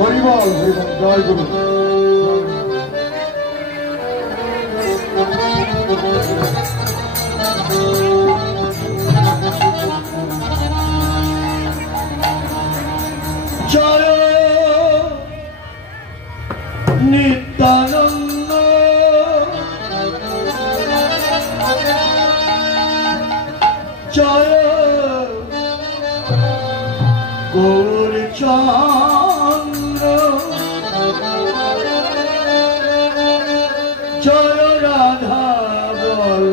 হরিবল হরিবল জয় গুরু। জয় নিত্যানন্দ জয় গৌরচন্দ্র জয় রাধা বল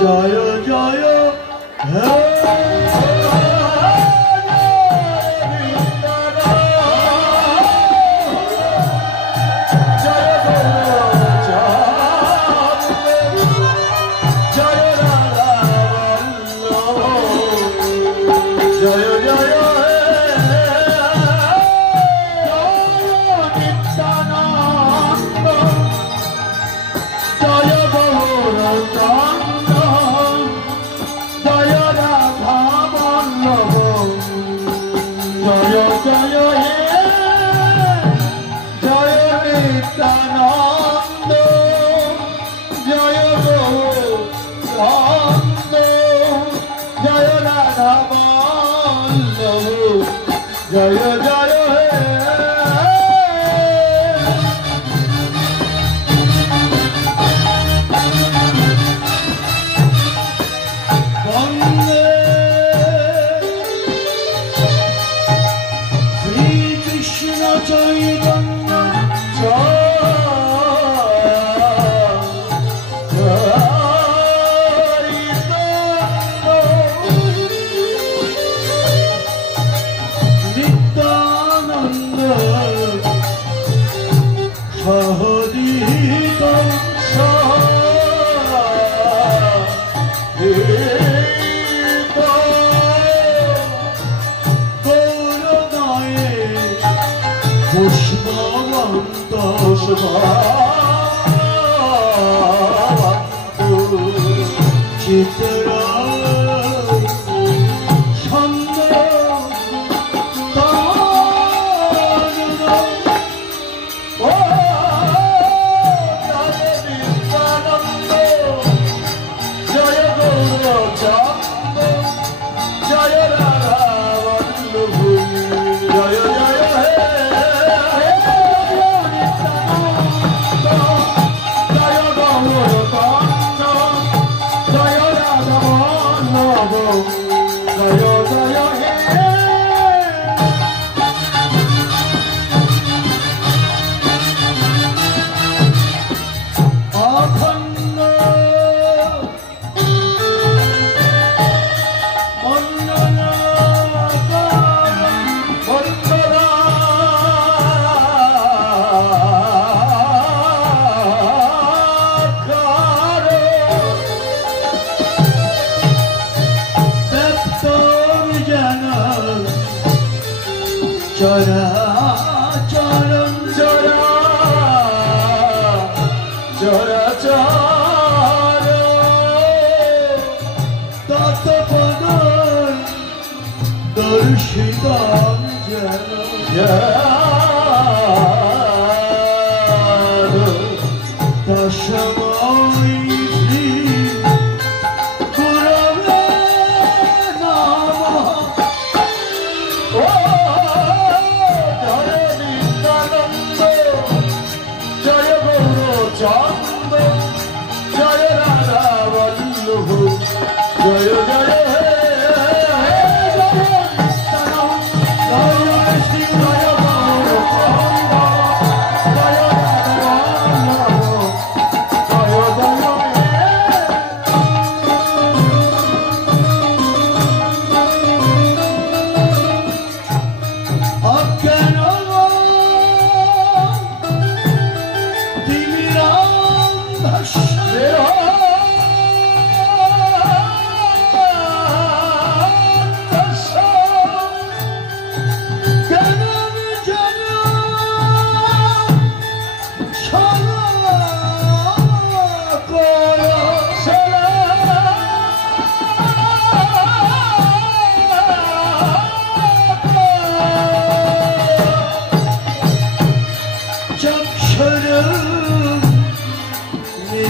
জয় জয় জয় জয় বন্দে শ্রীকৃষ্ণ চৈতন্য সহদিত গৌরদয়ে পুষ্পবন্ত চিত্র চরা চরণ চরা চরা চর তৎপদ দর্শিত তসময় জয় রাধা বল্লভ জয় জয় জয়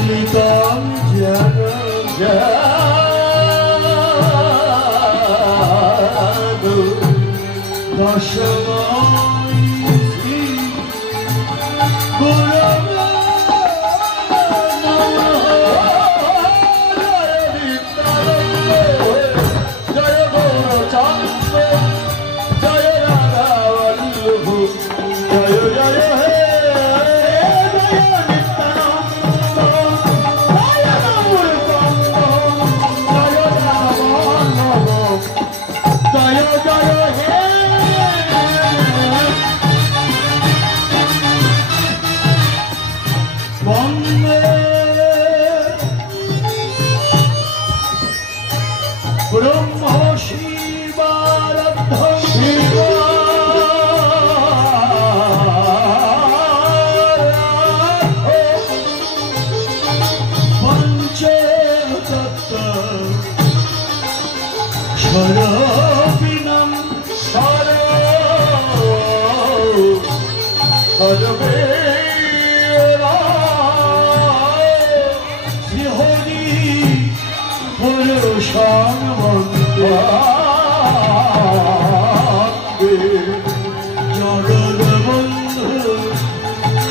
মিলিতম জন জাদু দশমী গুরব জয় গৌরচন্দ্র জয় রাধা বল্লভ জয় জয় হে ব্রহ্ম শিবারাধ্য শিব পঞ্চতত্ত্ব সরবিণম সরবে শ্রীহরি পুরুষং জগৎবন্ধু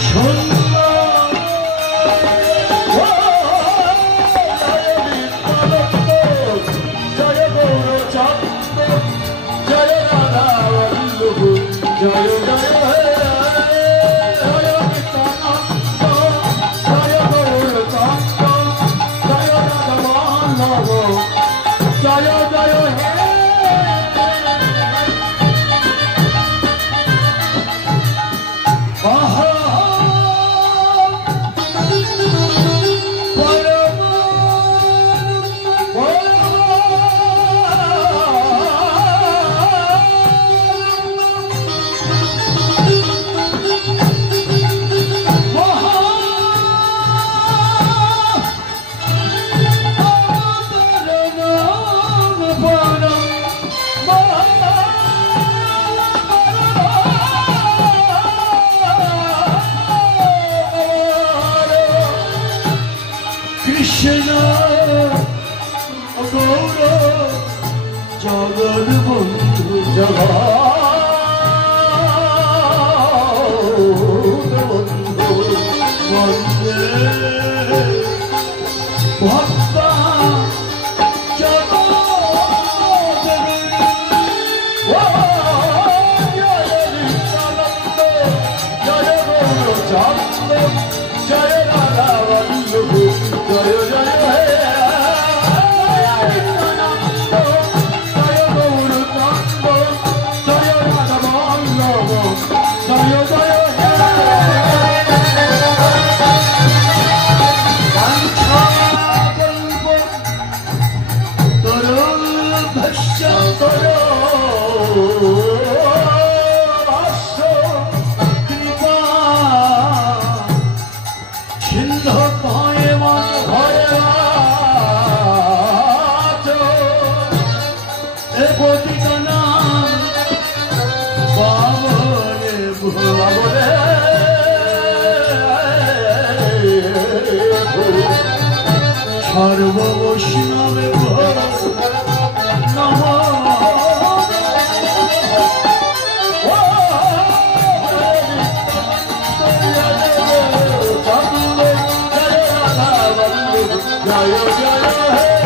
সুন্দর জয় গৌরচন্দ্র জয় রাধা বল্লভ জয় জয় হে জয় নিত্যানন্দ জয় গৌরচন্দ্র জয় রাধা বল্লভ জয় জয় হে কৃষ্ণ গৌর জগৎ বন্ধু বন্ধু বন্দে ভক্ত জয় রাধা বল্লভ জয় জয় হে জয় গৌরচন্দ্র জয় রাধা বল্লভ জয় জয় হে তরুভস্য কৃপা সিন্ধু পায়ে মন ভরে এ পতিত নাম বাবরে বাবরে সর্ব বৈষ্ণবে নম জয় জয় হে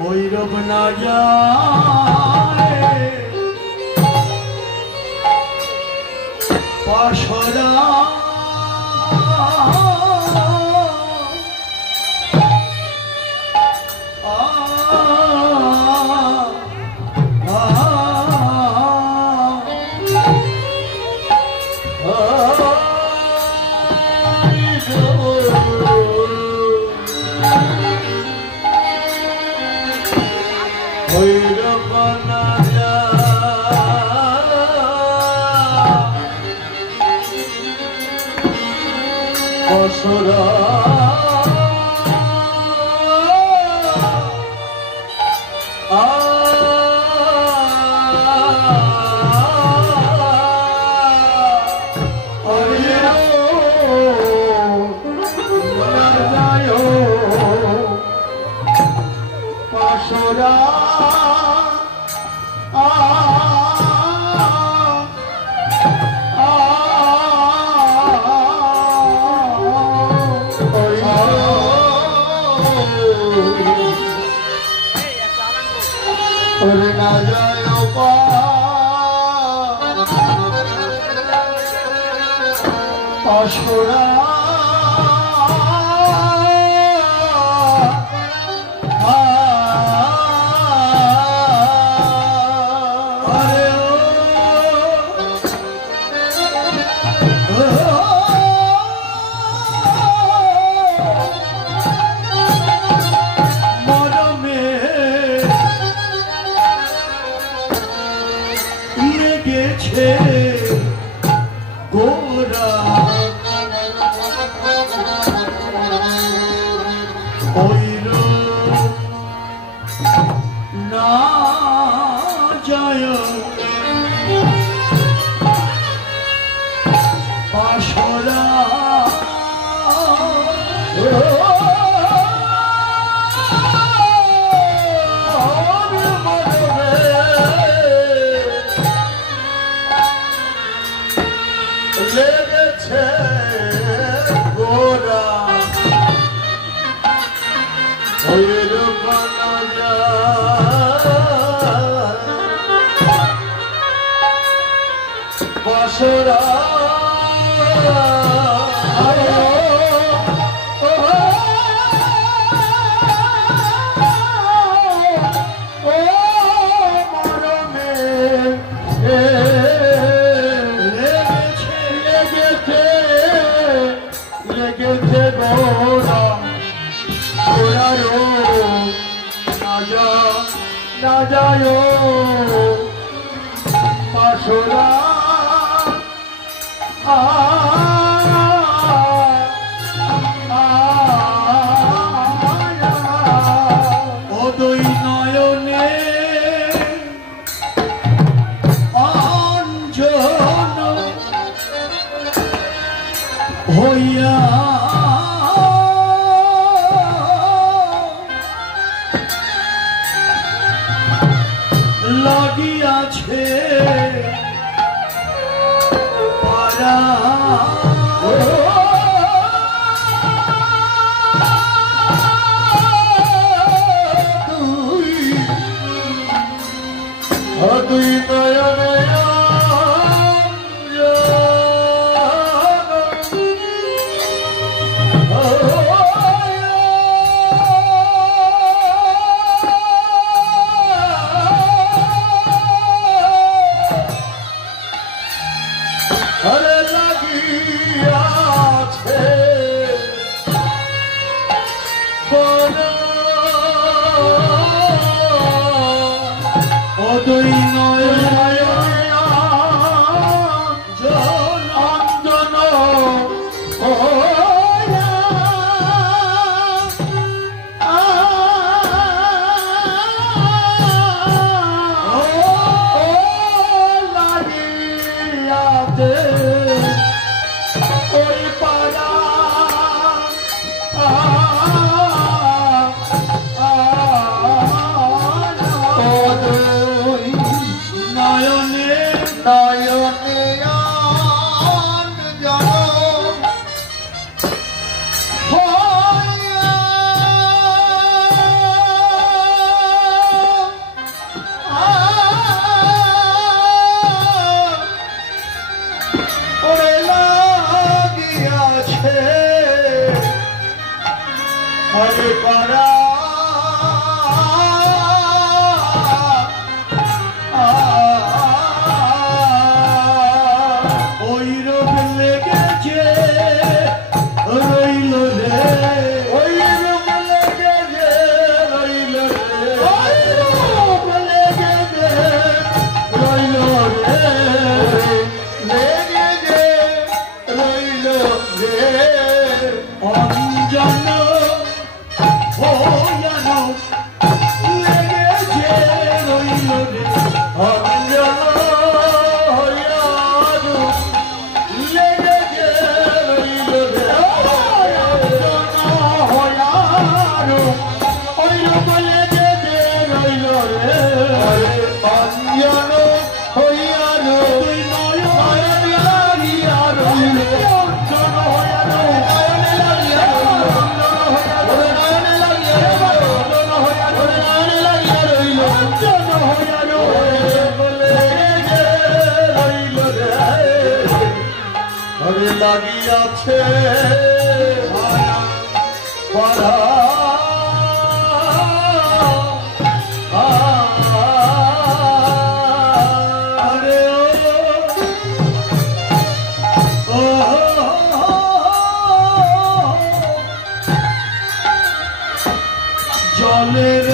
भैरव ना जाए पाशरा লাগিয়াছে পারা হরে পারা ওই রোগ লেগেছে রইল রে ওই রোগ লেগেছে রইল রে ওই রোগ লেগেছে রইল রে লেগেছে রইল রে অঞ্জন হইয়ানো লেগেছে রইল রে অঞ্জন হইয়ানো লেগেছে রইল রে অঞ্জন হইয়ানো ওই রূপ লেগেছে রইল রে অঞ্জন হইয়ানো তুই নয়ন লাগিয়া রইল অঞ্জন হইয়ানো লাগিয়াছে পারা আরে ও জলের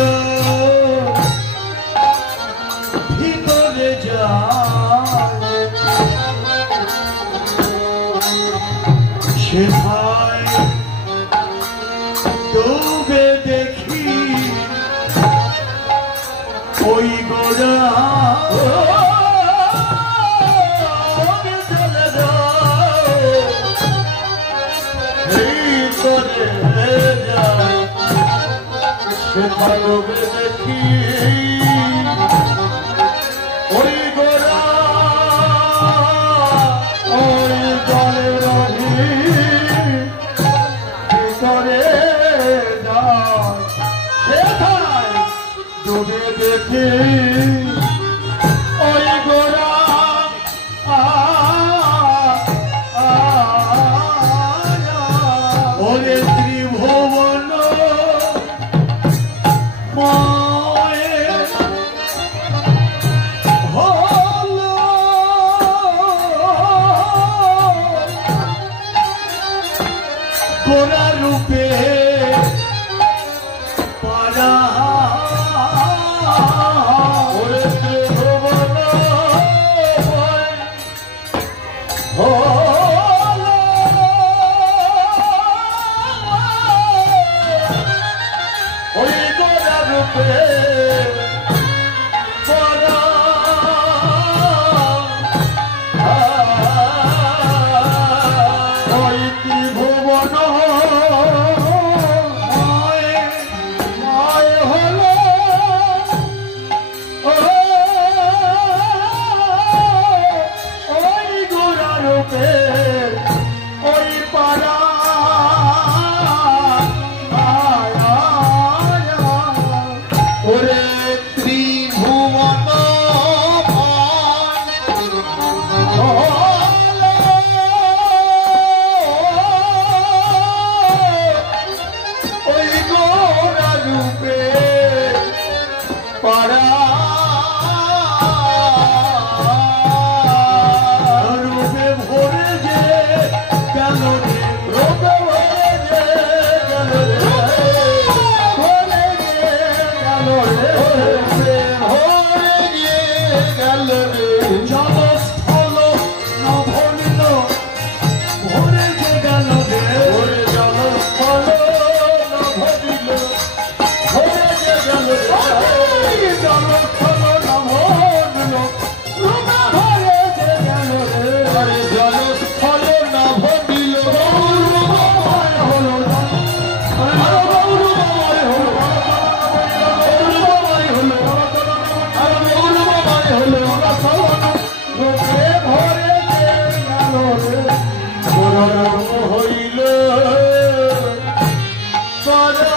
ভিতরে যায় সেথায় ডুবে দেখি ওই গোড়া চলে যায় সেথায় ডুবে দেখি ওই গোড়া ওই জলের ভিতরে যায় সেথায় ডুবে দেখি ওই গোড়া ওরে ত্রিভুবন মায়ের হলো গোড়া রূপে পারা ওরে ত্রিভুবন হলো ওই গোড়া রূপে পারা ওই ত্রিভুবন মায় হলো ওই গোড়া রূপে ওই পারা ওরে ত্রিভুবন ওই গোড়া রূপে পারা রূপে ভরে যে গেল রে রূপে ভরে যে গেল রে ভরে যে গেল রে রূপে ভরে যে গেল রে জলস্থল নভনিল ভরে যে গেল রে ভরে জলস্থল নভনিল ভরে যে গেল রে জলস্থল নভনিল রূপে ভরে যে গেল রে ভরে জলস্থল নভনিল গৌরবময় হলো গৌরবময় হলো গৌরবময় হলো গৌরবময় হলো রূপে ভরে যে গেল রে গৌরব হইল পারা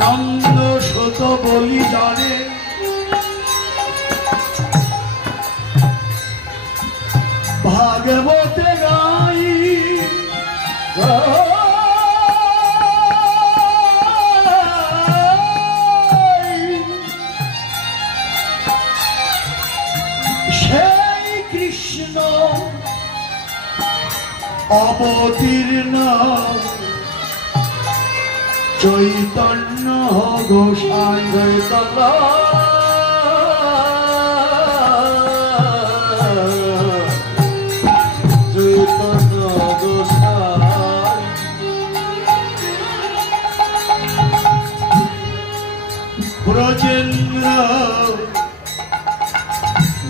নন্দ শত বলি জানে ভাগবতে গাই সেই কৃষ্ণ অবতীর্ণ চৈতন্য গোসাই চৈতন্য গোসাই ব্রজেন্দ্র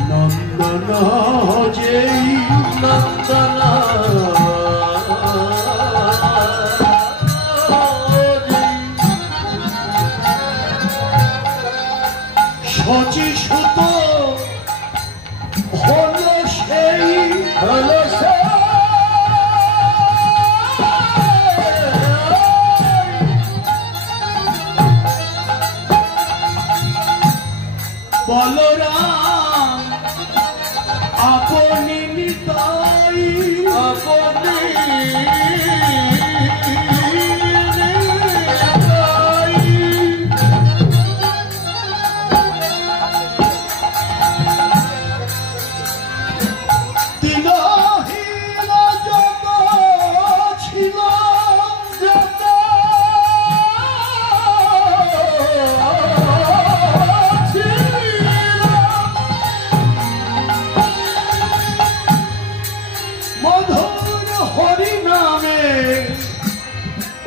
নন্দন যেই নন্দন শচী সুত হলো সেই বলরাম আপনি নিতাই আপনি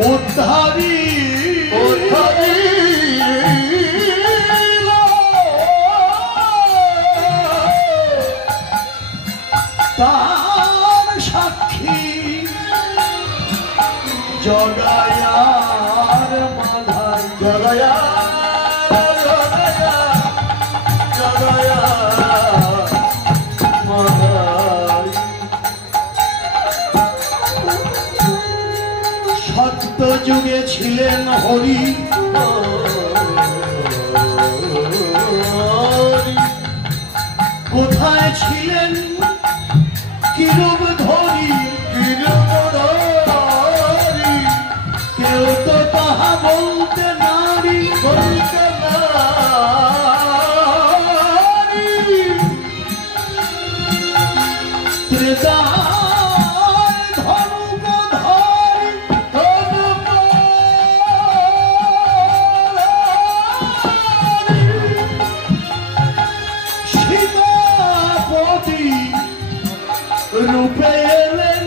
উদ্ধারি উদ্ধারি তার সাক্ষী জগায়ার মাধাই জগায়া যুগে ছিলেন হরি কোথায় ছিলেন কিরূপ ধরি কেউ তো তাহা বলতে নারী বলতে নারী ত্রেতা রূপে এলেন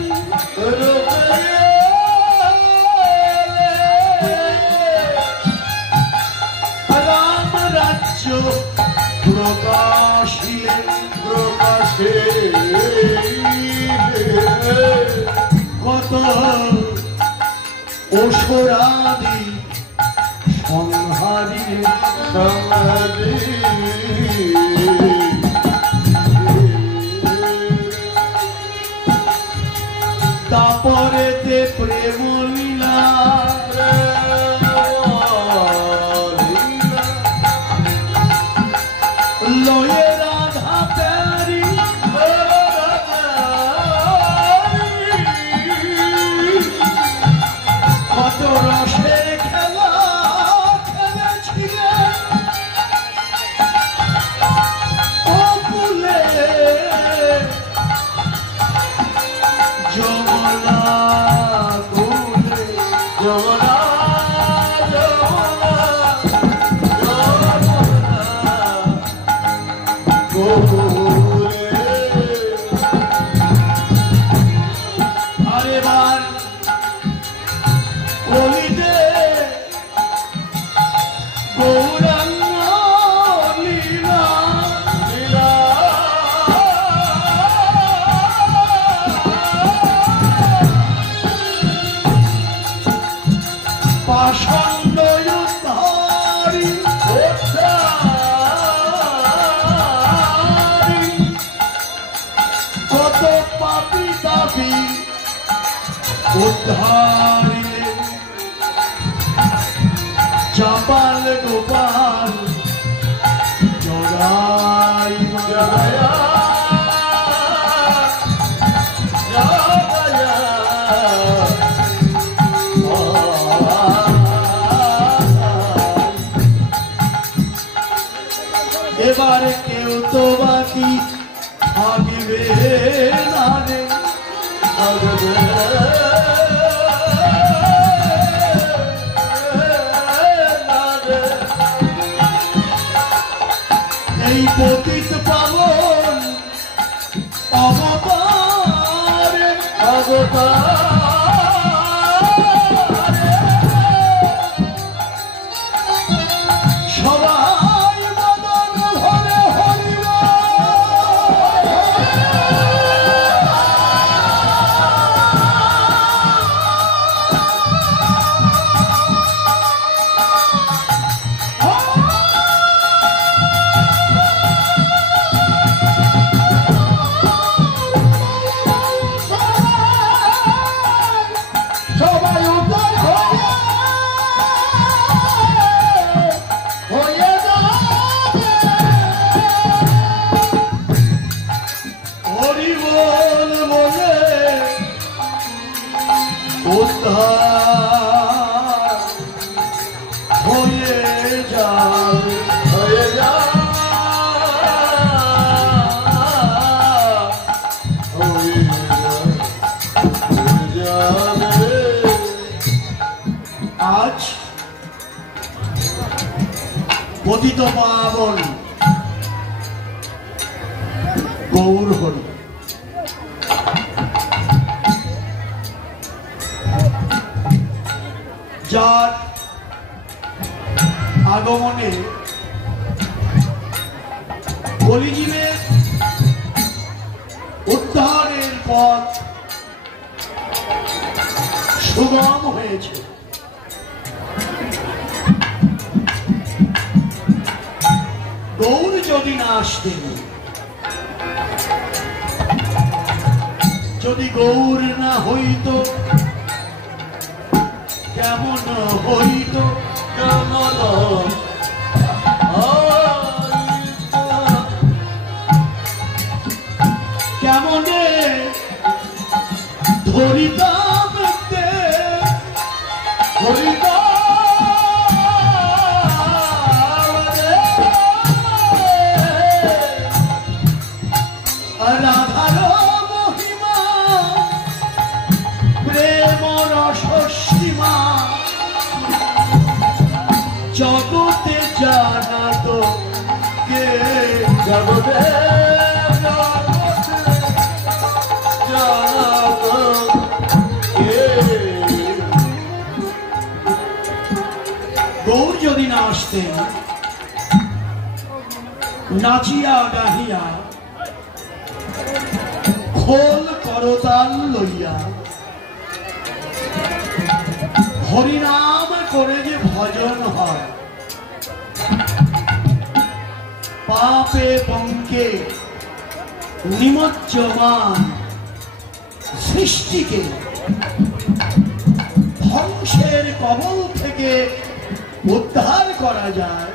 রাম রাজ্য প্রকাশিলেন প্রকাশে কত অসুরাদি সংহারি সংহারি তারপরেতে প্রেম লীলা লয়ে রাধা প্যারি কত রসে খেলা খেলেছিলেন অকুলে যমুনা কুলে যমুনা আরে বার কলিতে গৌরাঙ্গ লীলা লীলা পাষণ্ড উদ্ধারি কত পাপি দাবি উদ্ধারিলে চাপাল গোপাল জগাই জগায়া এবার কেউ তো বাকি থাকিবে না রে এই পতিত পাবন অবতারে অবতারে সবাই মদন ভরে হরিব আজ পতিত পাবন গৌর হরি যার আগমনে কলিজীবের উদ্ধারের পথ সুগম হয়েছে। গৌর যদি না আসতেন, যদি গৌর না হইত, কেমন হইত কেমন কেমনে ধরিতাম ধরিতাম রাধার মহিমা প্রেম রসসীমা জগতে জানাত কে জগতে জানাত কে। গৌর যদি না আসতেন, নাচিয়া গাহিয়া খোল করতাল লইয়া হরিনাম করে যে ভজন হয়, পাপে পঙ্কে নিমজ্জমান সৃষ্টিকে ধ্বংসের কবল থেকে উদ্ধার করা যায়,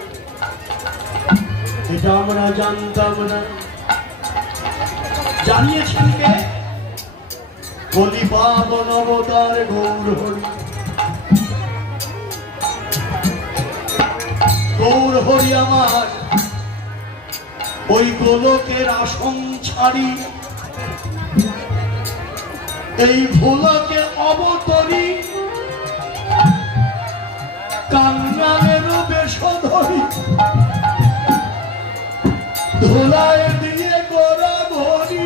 এটা আমরা জানতাম না। জানিয়েছেন কে? কলি পাবন অবতার গৌর হরি। গৌর হরি আমার ওই গোলকের আসন ছাড়ি এই ভুলকে অবতরী কান্নারের বেশ ধরি ধুলায় দিয়ে গোরা ভরি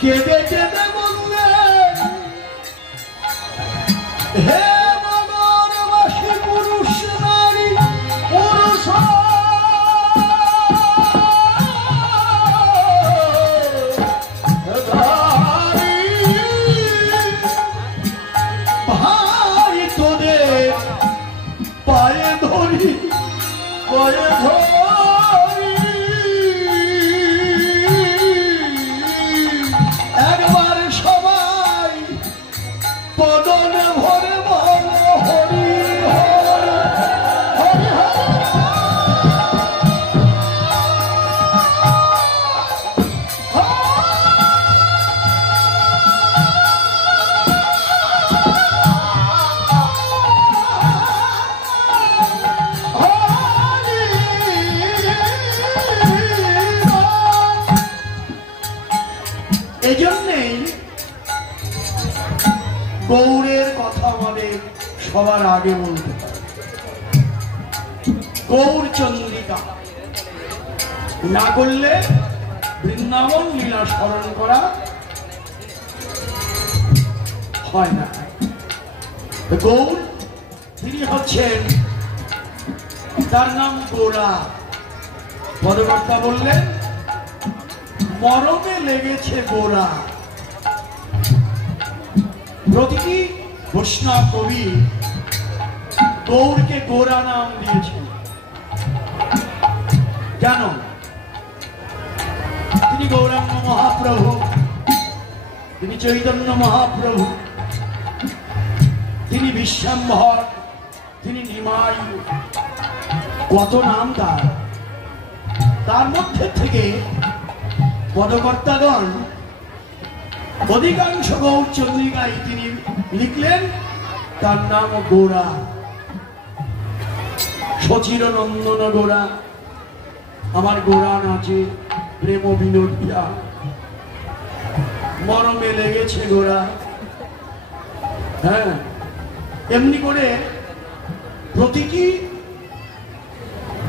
কেঁদে কেঁদে বললেন, হে মনরবাসী পুরুষ নারী পুরুষ ভাই তোদের পায়ে ধরি পায়ে ধরি একবার সবাই পদনে ভরে বল হরি হরি হরি হরি গৌড়ের কথা আমাদের সবার আগে বলতে হবে। গৌড় চন্দ্রিকা না করলে বৃন্দাবন লীলা স্মরণ করা হয় না। গৌড় তিনি হচ্ছেন, তার নাম গোরা। পদকর্তা বললেন মরমে লেগেছে গোরা। প্রতিটি বৈষ্ণব কবি গৌরকে গোরা নাম দিয়েছেন। কেন? তিনি গৌরাঙ্গ মহাপ্রভু, তিনি চৈতন্য মহাপ্রভু, তিনি বিশ্বাম্ভর, তিনি নিমাই, কত নাম তার। তার মধ্যে থেকে পদকর্তাগণ অধিকাংশ গৌড় চন্দ্রিকায় তিনি লিখলেন তার নাম গোরা। সচির নন্দন গোরা, আমার গোরা নাচে প্রেম বিনোদিয়া, মরমে লেগেছে গোরা। হ্যাঁ, এমনি করে প্রতিটি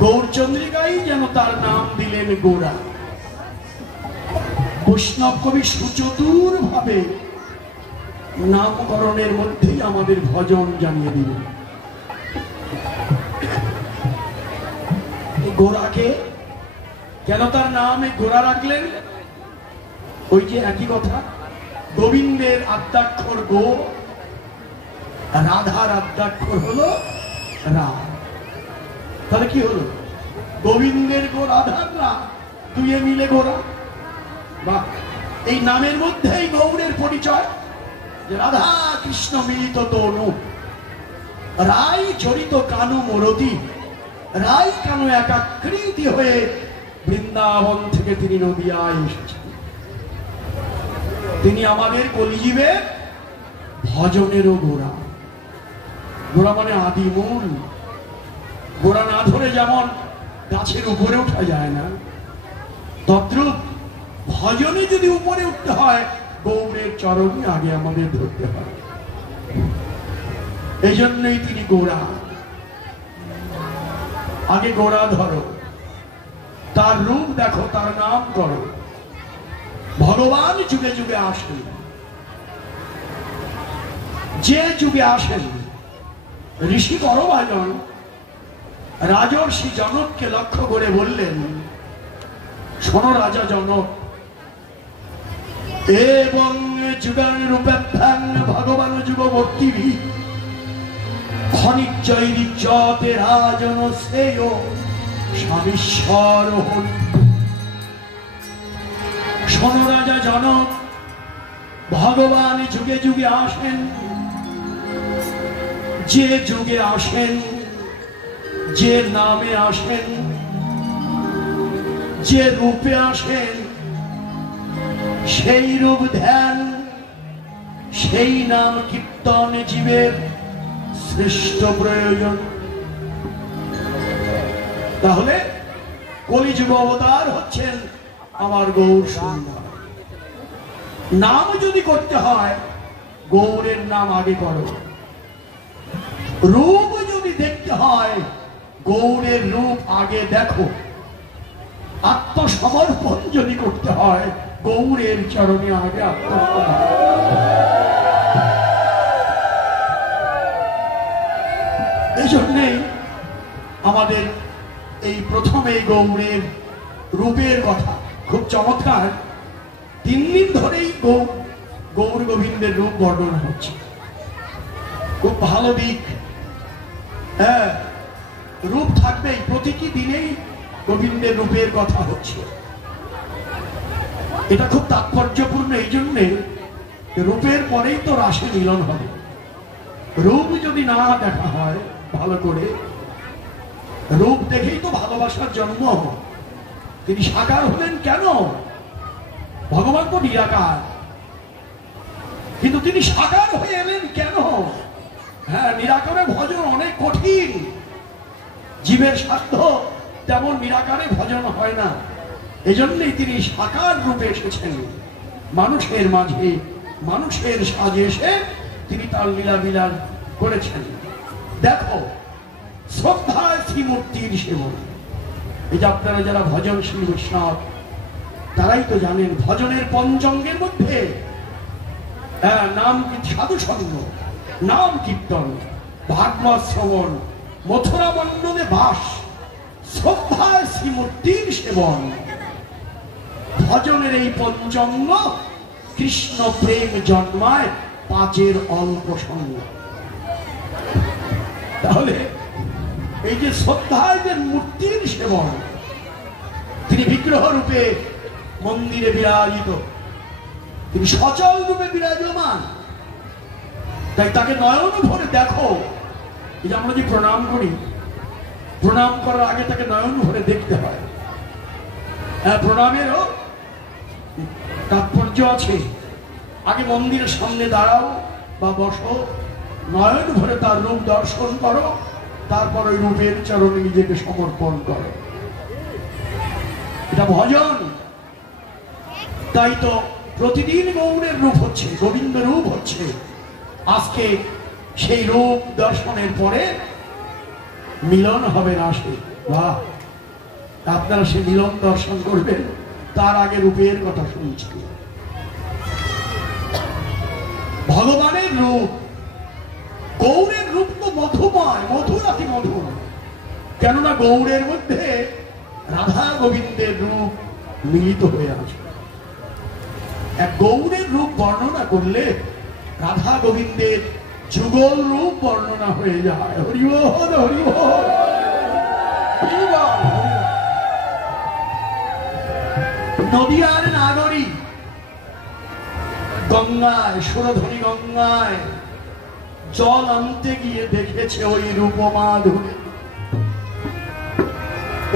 গৌড় চন্দ্রিকায় যেন তার নাম দিলেন গোরা। বৈষ্ণব কবি সুচতুর ভাবে নামকরণের মধ্যেই আমাদের ভজন জানিয়ে দিলেন। গোরাকে কেন তার নামে গোরা রাখলেন? ওই যে একই কথা, গোবিন্দের আদ্যাক্ষর গো, রাধার আদ্যাক্ষর হলো রা। তাহলে কি হলো? গোবিন্দের গো, রাধার রা, দুয়ে মিলে গোরা। বা এই নামের মধ্যেই গৌড়ের পরিচয়, যে রাধা কৃষ্ণ মিলিত তনু, রাই চরিত কানু মরতি, রাই কানু একাকৃতি হয়ে বৃন্দাবন থেকে তিনি নদিয়ায় এসেছেন। তিনি আমাদের কলিজীবের ভজনেরও গোড়া। গোড়া মানে আদিমূল। গোড়া না ধরে যেমন গাছের উপরে ওঠা যায় না, তদ্রূপ ভজনে যদি উপরে উঠতে হয় গৌড়ের চরণে আগে আমাদের ধরতে হয়। এই জন্যই তিনি গোড়া। আগে গোড়া ধরো, তার রূপ দেখো, তার নাম করো। ভগবান যুগে যুগে আসেন, যে যুগে আসেন ঋষি করবাজন রাজর্ষি জনককে লক্ষ্য করে বললেন, শোনো রাজা জনক, এবং যুগান রূপেভ্যাং ভগবান যুগবর্তী ক্ষণিক চৈরিচ্যতে রাজন শ্রেয় স্বামীশ্বর হরি। শোনো রাজা জনক, ভগবান যুগে যুগে আসেন, যে যুগে আসেন, যে নামে আসেন, যে রূপে আসেন, সেই রূপ ধ্যান, সেই নাম কীর্তন জীবের শ্রেষ্ঠ প্রয়োজন। তাহলে কলিযুগ অবতার হচ্ছেন আমার গৌর সুন্দর। নাম যদি করতে হয় গৌরের নাম আগে করো। রূপ যদি দেখতে হয় গৌরের রূপ আগে দেখো। আত্মসমর্পণ যদি করতে হয় গৌরের চরণে আগে আত্মসমর্পণ। এই জন্যেই আমাদের এই প্রথমে গৌরের রূপের কথা খুব চমৎকার। 3 দিন ধরেই গৌর গোবিন্দের রূপ বর্ণনা হচ্ছে, খুব ভালো দিক। হ্যাঁ, রূপ থাকবেই, প্রতিটি দিনেই গোবিন্দের রূপের কথা হচ্ছে। এটা খুব তাৎপর্যপূর্ণ এই জন্যে, রূপের পরেই তো রাসে মিলন হবে। রূপ যদি না দেখা হয় ভালো করে, রূপ দেখেই তো ভালোবাসার জন্ম। তিনি সাকার হলেন কেন? ভগবান তো নিরাকার, কিন্তু তিনি সাকার হয়ে এলেন কেন? হ্যাঁ, নিরাকারে ভজন অনেক কঠিন, জীবের সাধ্য তেমন নিরাকারে ভজন হয় না। এজন্যই তিনি সাকার রূপে এসেছেন মানুষের মাঝে, মানুষের সাজে এসে তিনি তার লীলা বিলাস করেছেন। দেখো, শ্রদ্ধায় শ্রীমূর্তির সেবন। এই যে আপনারা যারা ভজনশীল বৈষ্ণব, তারাই তো জানেন ভজনের পঞ্চঙ্গের মধ্যে নাম সাধু সঙ্গ, নাম কীর্তন, ভাগবত শ্রবণ, মথুরা মণ্ডলে বাস, শ্রদ্ধায় শ্রীমূর্তির সেবন, ভজনের এই পঞ্চঙ্গ, কৃষ্ণ প্রেম জন্মায় পাঁচের অল্প সঙ্গ। তাহলে এই যে শ্রদ্ধায় যে মূর্তির সেবন, তিনি বিগ্রহ রূপে মন্দিরে বিরাজিত, তিনি সচল রূপে বিরাজমান, তাই তাকে নয়ন ভরে দেখো। এই যে আমরা যে প্রণাম করি, প্রণাম করার আগে তাকে নয়ন ভরে দেখতে হয়। প্রণামেরও তাৎপর্য আছে। আগে মন্দিরের সামনে দাঁড়াও বা বসো, নয়ন ভরে তার রূপ দর্শন করো, তারপর ওই রূপের চরণে নিজেকে সমর্পণ করো। এটা ভজন। তাই তো প্রতিদিন গৌরের রূপ হচ্ছে, গোবিন্দ রূপ হচ্ছে। আজকে সেই রূপ দর্শনের পরে মিলন হবে রাসে। বাহ, আপনারা সে মিলন দর্শন করবেন, তার আগে রূপের কথা শুনছি। ভগবানের রূপ, গৌরের রূপ তো মধুময়, মধুর অতি মধুর। কেননা গৌরের মধ্যে রাধা গোবিন্দের রূপ মিলিত হয়ে আছে। এক গৌরের রূপ বর্ণনা করলে রাধা গোবিন্দের যুগল রূপ বর্ণনা হয়ে যায়। হরি বল, হরি বল, হরি বল। নদিয়ার নাগরী গঙ্গায়, সুরধনী গঙ্গায় জল আনতে গিয়ে দেখেছে ওই রূপ মাধুরী।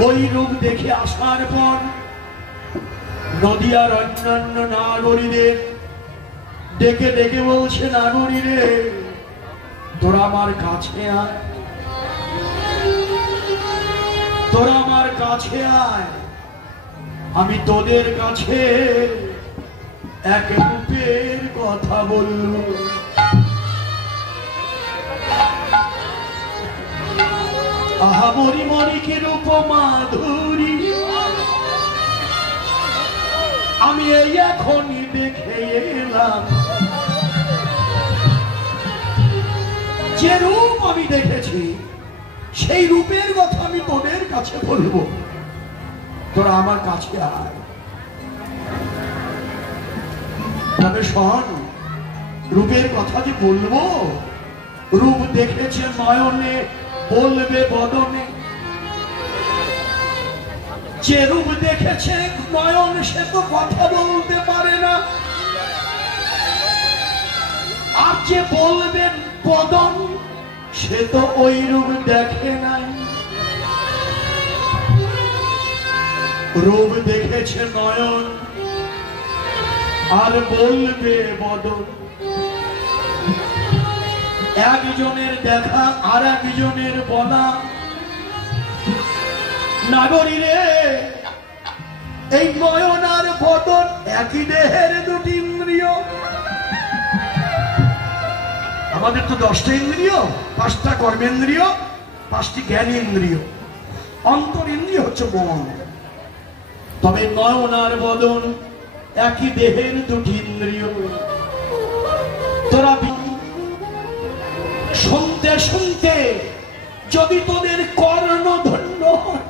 ওই রূপ দেখে আসার পর নদিয়ার অন্যান্য নাগরীদের ডেকে ডেকে বলছে, নাগরী রে, তোরা আমার কাছে আয়, তোরা আমার কাছে আয়, আমি তোদের কাছে এক রূপের কথা বলব। আহা মরি মরি কি রূপ মাধুরী, আমি এই এখনই দেখে এলাম। যে রূপ আমি দেখেছি, সেই রূপের কথা আমি তোদের কাছে বলবো, তোরা আমার কাছে আয়। তবে শোন, রূপের কথা যে বলবো, রূপ দেখেছে নয়নে, বলবে বদনে। যে রূপ দেখেছে নয়ন, সে তো কথা বলতে পারে না। আর যে বলবেন বদন, সে তো ওই রূপ দেখে নাই। রূপ দেখেছে নয়ন, আর বলবে বদন। একজনের দেখা আর একজনের বলা। নাগরী রে, এই নয়ন আর বদন একই দেহের দুটি ইন্দ্রিয়। আমাদের তো 10টা ইন্দ্রিয়, 5টা কর্মেন্দ্রিয়, 5টি জ্ঞানেন্দ্রিয়, অন্তর ইন্দ্রিয় হচ্ছে মন। তবে নয়ন আর বদন একই দেহের দুটি ইন্দ্রিয়। তোরা শুনতে শুনতে যদি তোদের কর্ণ ধন্য হয়,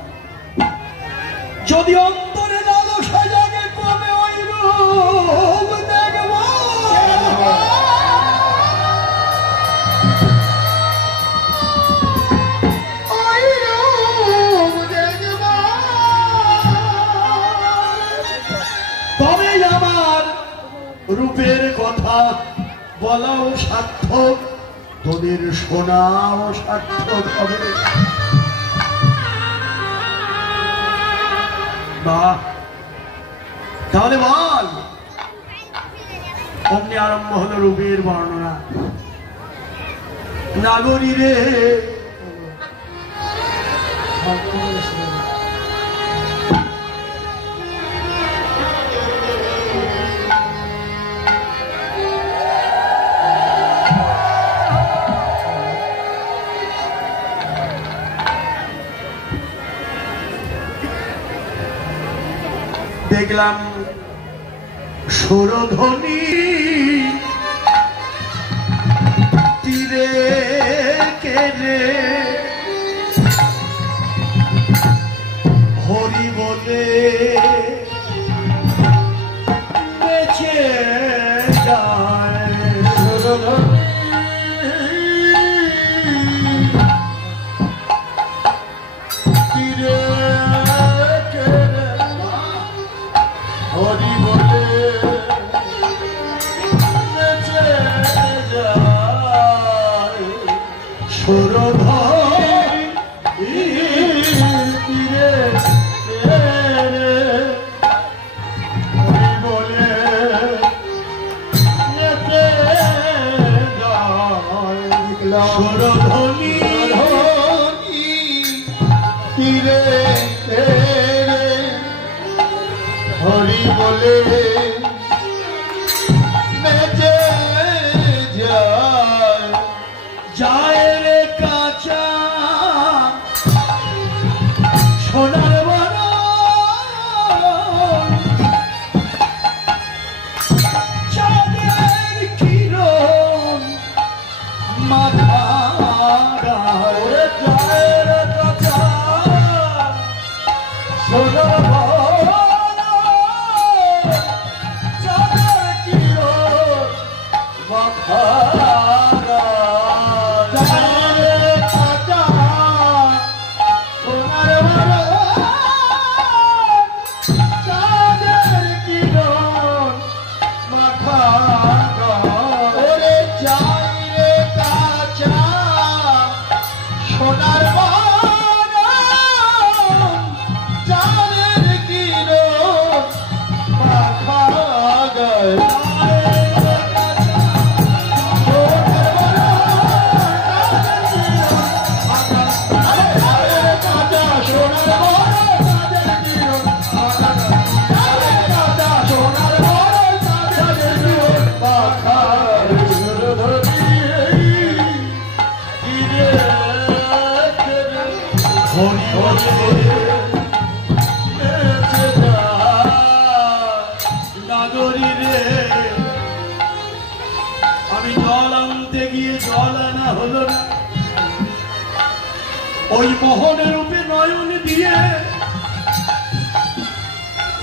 যদি অন্তরে লালসা জাগে, কবে ওই রূপ দেখব। তবে আমার রূপের কথা বলাও সার্থক, তোদের শোনাও সার্থক হবে। বাহ, তাহলে বল, অমনি আরম্ভ হলো রূপের বর্ণনা। নাগরী রে, দেখলাম সুরধ্বনি তীরে কেড়ে হরি বলে বেঁচে যায় তীরে কেড়ে হরি বলে বেঁচে যায় সুরধ্বনি তীরে সুরধ্বনি তীরে হরি বলে বেঁচে যায় যায় রে কাঁচা সোনার বরণ চাঁদের কিরণ মাথা গায়ে যায় রে কাঁচা সোনার বরণ চাঁদের কিরণ মাথা আমি জল আনতে গিয়ে জল আনা হলো না ওই মোহনের রূপে নয়ন দিয়ে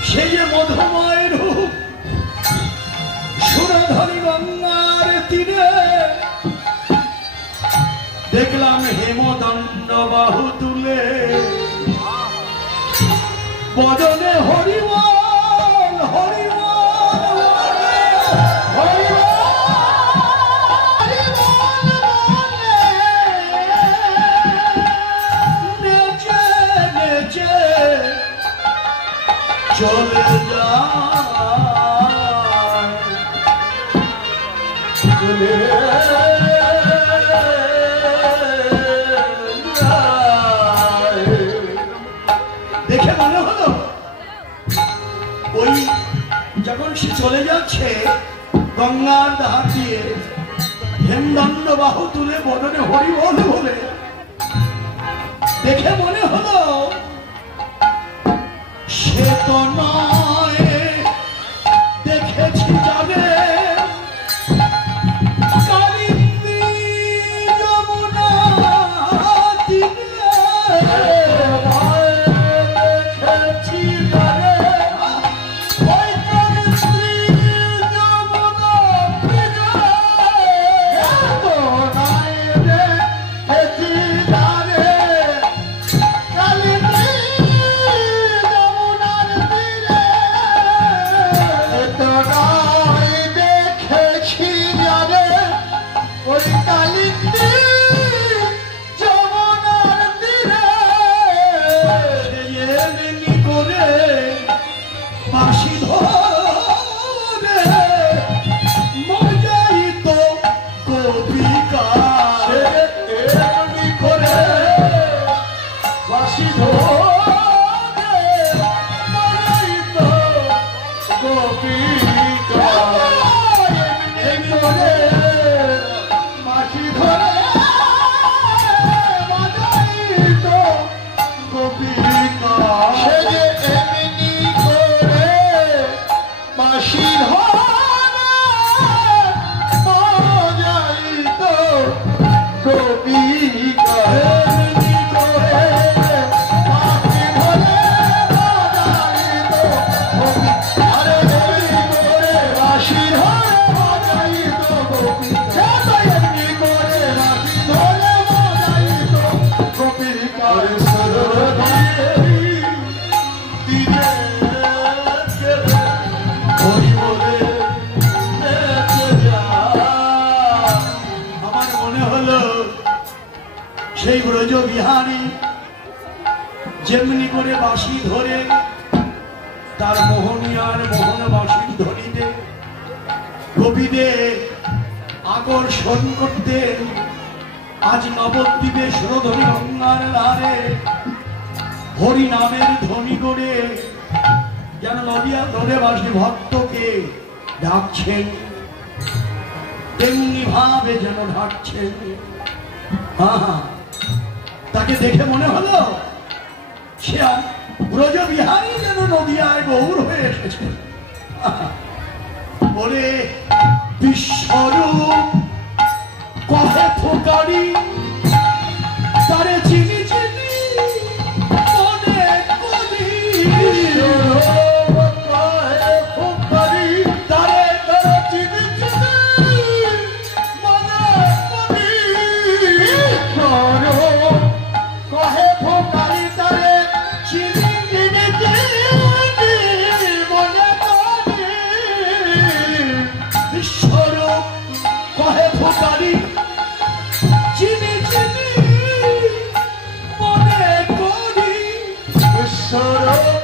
সে যে মধুময় রূপ সুরধরি গঙ্গার তীরে দেখলাম হেমদণ্ড বাহু তুলে বদনে হরিবল হরিবল নেচে নেচে চলে যায় চলে দেখে মনে হলো ওই যখন সে চলে যাচ্ছে গঙ্গার ধার দিয়ে হেমদণ্ড বাহু তুলে বদনে হরিবল বলে দেখে মনে হলো সে তো নয় দেখেছি যাবে কালিন্দী যমুনা তীরে দেখেছি যাবে ওই কালিন্দী যমুনা তীরে তো নয় দেখেছি যাবে কালিন্দী যমুনার তীরে সেই ব্রজ বিহারী যেমনি করে বাঁশি ধরে তার মোহনিয়ার মোহন বাঁশি ধরিতে কবিদের আকর্ষণ করতেন। আজ নবদ্বীপে সুরধনী গঙ্গার ধারে হরি নামের ধ্বনি করে যেন নদিয়া নদেবাসী ভক্তকে ডাকছেন, তেমনি ভাবে যেন ডাকছেন। তাকে দেখে মনে হলো সে ব্রজবিহারী যেন নদিয়ায় গৌর হয়ে এসেছে। বলে বিশ্বরূপ কহে ফোকারি তারে চিনি চিনি মনে করি, কহে ফোকারি তারে তারে চিনি চিনি মনে করি, কহে ফোকারি তারে চিনি চিনি মনে করি, বিশ্বরূপ কহে ফোকারি চিনি চিনি মনে করি, বিশ্বরূপ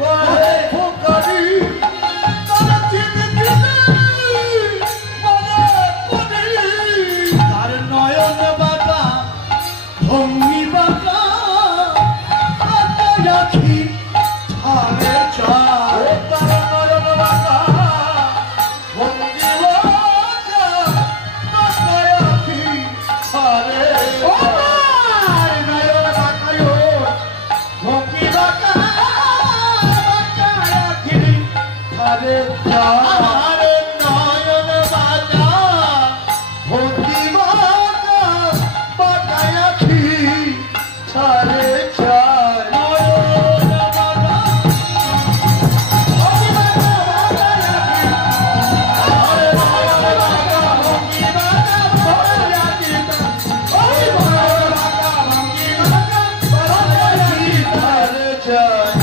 কহে ফোকারি তারে চিনি চিনি মনে করি, তার নয়ন বাঁকা ভঙ্গি বাঁকা রাখি ধারে চায়, তার নয়ন বাঁকা ভঙ্গি বাঁকা রাখি ধারে নয়ন বাঁকায় ভঙ্গি বাঁকা রাখি ধারে চায়, নয়ন বাঁকা ভঙ্গি বাঁকা রাখি ধারে চায়, নয়ন বাঁকা ভঙ্গি বাঁকা ভঙ্গি বাঁকা রাখি ধারে চায়,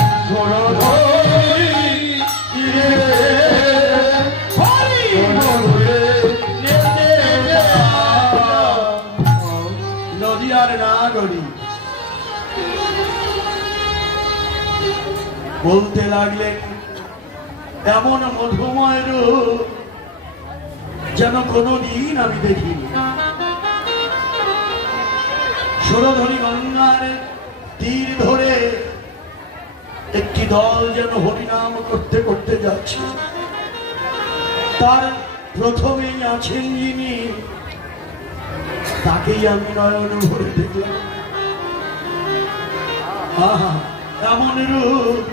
নদিয়ার নাগরী বলতে লাগলেন এমন মধুময় রূপ যেন কোনদিন আমি দেখিনি। সুরধনী গঙ্গার তীর ধরে একটি দল যেন হরিনাম করতে করতে যাচ্ছে। তার প্রথমেই আছেন যিনি, তাকেই আমি নয়ন ভরে দেখলাম। এমন রূপ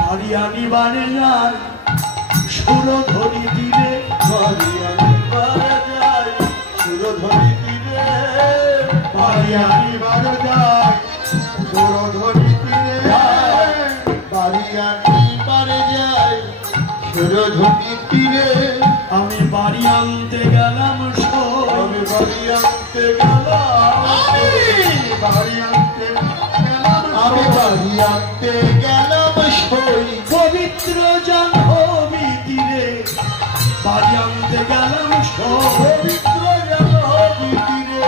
বাড়ি আনিবারে যায় সুরধনী তীরে, বাড়ি আনিবারে যায় সুরধনী তীরে, বাড়ি আনিবারে যায় সুরধনী তীরে, বাড়ি আনিবারে যায় সুরধনী তীরে, আমি বাড়ি আনতে গেলাম, আমি বাড়ি আনতে গেলাম, বাড়ি আনতে গেলাম, আমি বাড়ি আনতে গেলাম সই পবিত্র জাহ্নবী তীরে, বাড়ি আনতে গেলাম পবিত্র জাহ্নবী তীরে,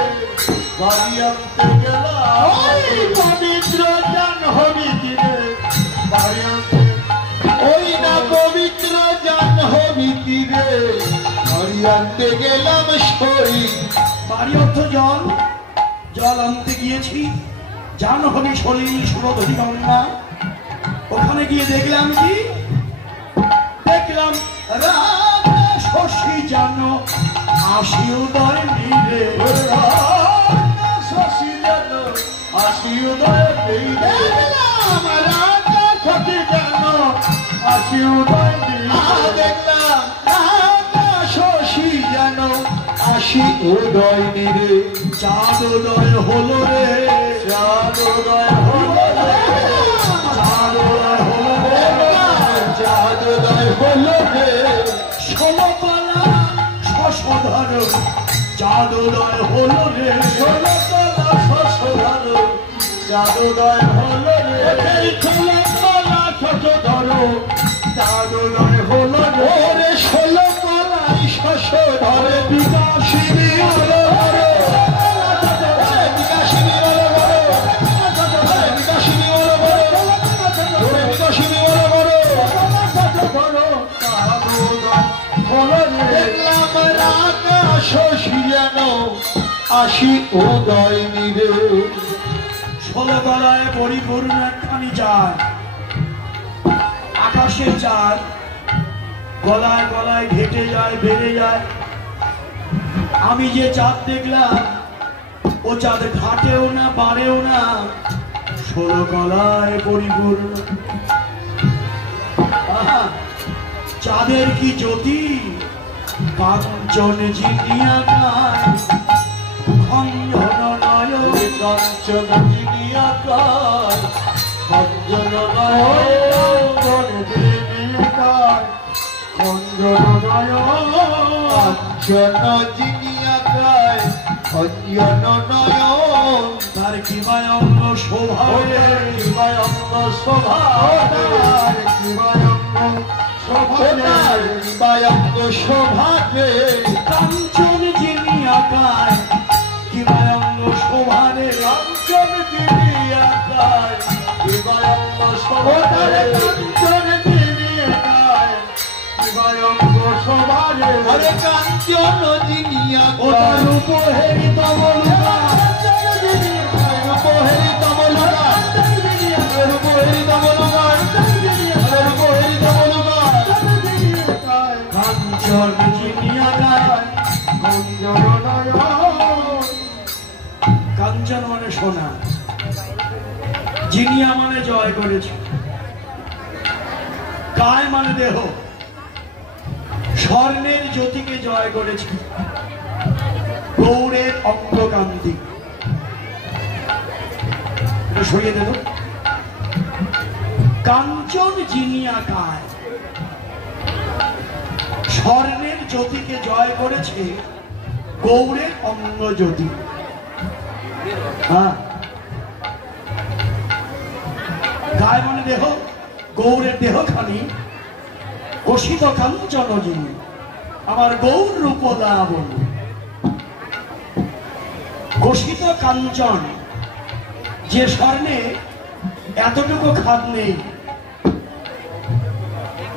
বাড়ি আনতে গেলাম পবিত্র জাহ্নবী তীরে, বাড়ি আনতে ওই না পবিত্র জাহ্নবী তীরে, বাড়ি আনতে গেলাম সই। বাড়ি অর্থ জল, জল আনতে গিয়েছি জাহ্নবী সলিল সুরধনী গঙ্গা। ওখানে গিয়ে দেখলাম কি, দেখলাম রাধা শশী যেন আসি উদয় নীরে, শশী যেন আসি উদয় নীরে, দেখলাম রাধা শশী যেন আসি উদয় নীরে, দেখলাম রাধা শশী যেন আসি উদয় নীরে, চাঁদ উদয় হলো রে, চাঁদ উদয় হলো রে, চাঁদ উদয় হলো রে, চাঁদ উদয় হলো রে, ষোলকলা শশধর, চাঁদ উদয় হলো রে, ষোলকলা শশধর, চাঁদ উদয় হলো রে, ষোলকলা শশধর, চাঁদ উদয় হলো রে, ষোলকলা শশধর, বিকাশিনী হলো রে, আসি উদয় নিরে 16 গলায় পরিপূর্ণ একখানি চাঁদ, আকাশের চাঁদ গলায় গলায় ঘেটে যায়, বেড়ে যায়। আমি যে চাঁদ দেখলাম ও চাঁদ ঘাটেও না, বাড়েও না, 16 গলায় পরিপূর্ণ। আহা, চাঁদের কি জ্যোতি, কাঞ্চন জিনিয়া গায়, খঞ্জন নয়ন, কাঞ্চন জিনিয়া গায়, খঞ্জন নয়ন, খঞ্জন নয়ন, কাঞ্চন জিনিয়া গায়, খঞ্জন নয়ন। তার কিমায়ঙ্গ শোভা, কিমায়ঙ্গ শোভা, কিমায়ঙ্গ কিমায়ঙ্গ শোভাতে, কাঞ্চন জিনিয়া গায়, কিমায়ঙ্গ শোভা রে, কাঞ্চন জিনিয়া গায়, কিমায়ঙ্গ শোভা রে, কাঞ্চন জিনিয়া গায়, কিমায়ঙ্গ শোভা রে। আরে কাঞ্চন জিনিয়া গায়, রূপহেরি তমলুকা, রূপহেরি তমলুকা, রূপহেরি তমলুকা, রূপহেরি তমলুকা, কাঞ্চন জিনিয়া গায়, খঞ্জন নয়ন। কাঞ্চন মানে সোনা, জিনিয়া মানে জয় করেছে, গায় মানে দেহ, স্বর্ণের জ্যোতিকে জয় করেছে, গৌরের অঙ্গকান্তি। সরিয়ে দেব, কাঞ্চন জিনিয়া গায়, স্বর্ণের জ্যোতিকে জয় করেছে গৌরের অঙ্গ জ্যোতি। হ্যাঁ, গায় মানে দেহ, গৌরের দেহখানি কষিত কাঞ্চন যিনি, আমার গৌর রূপ লাবণ। কষিত কাঞ্চন, যে স্বর্ণে এতটুকু খাদ নেই,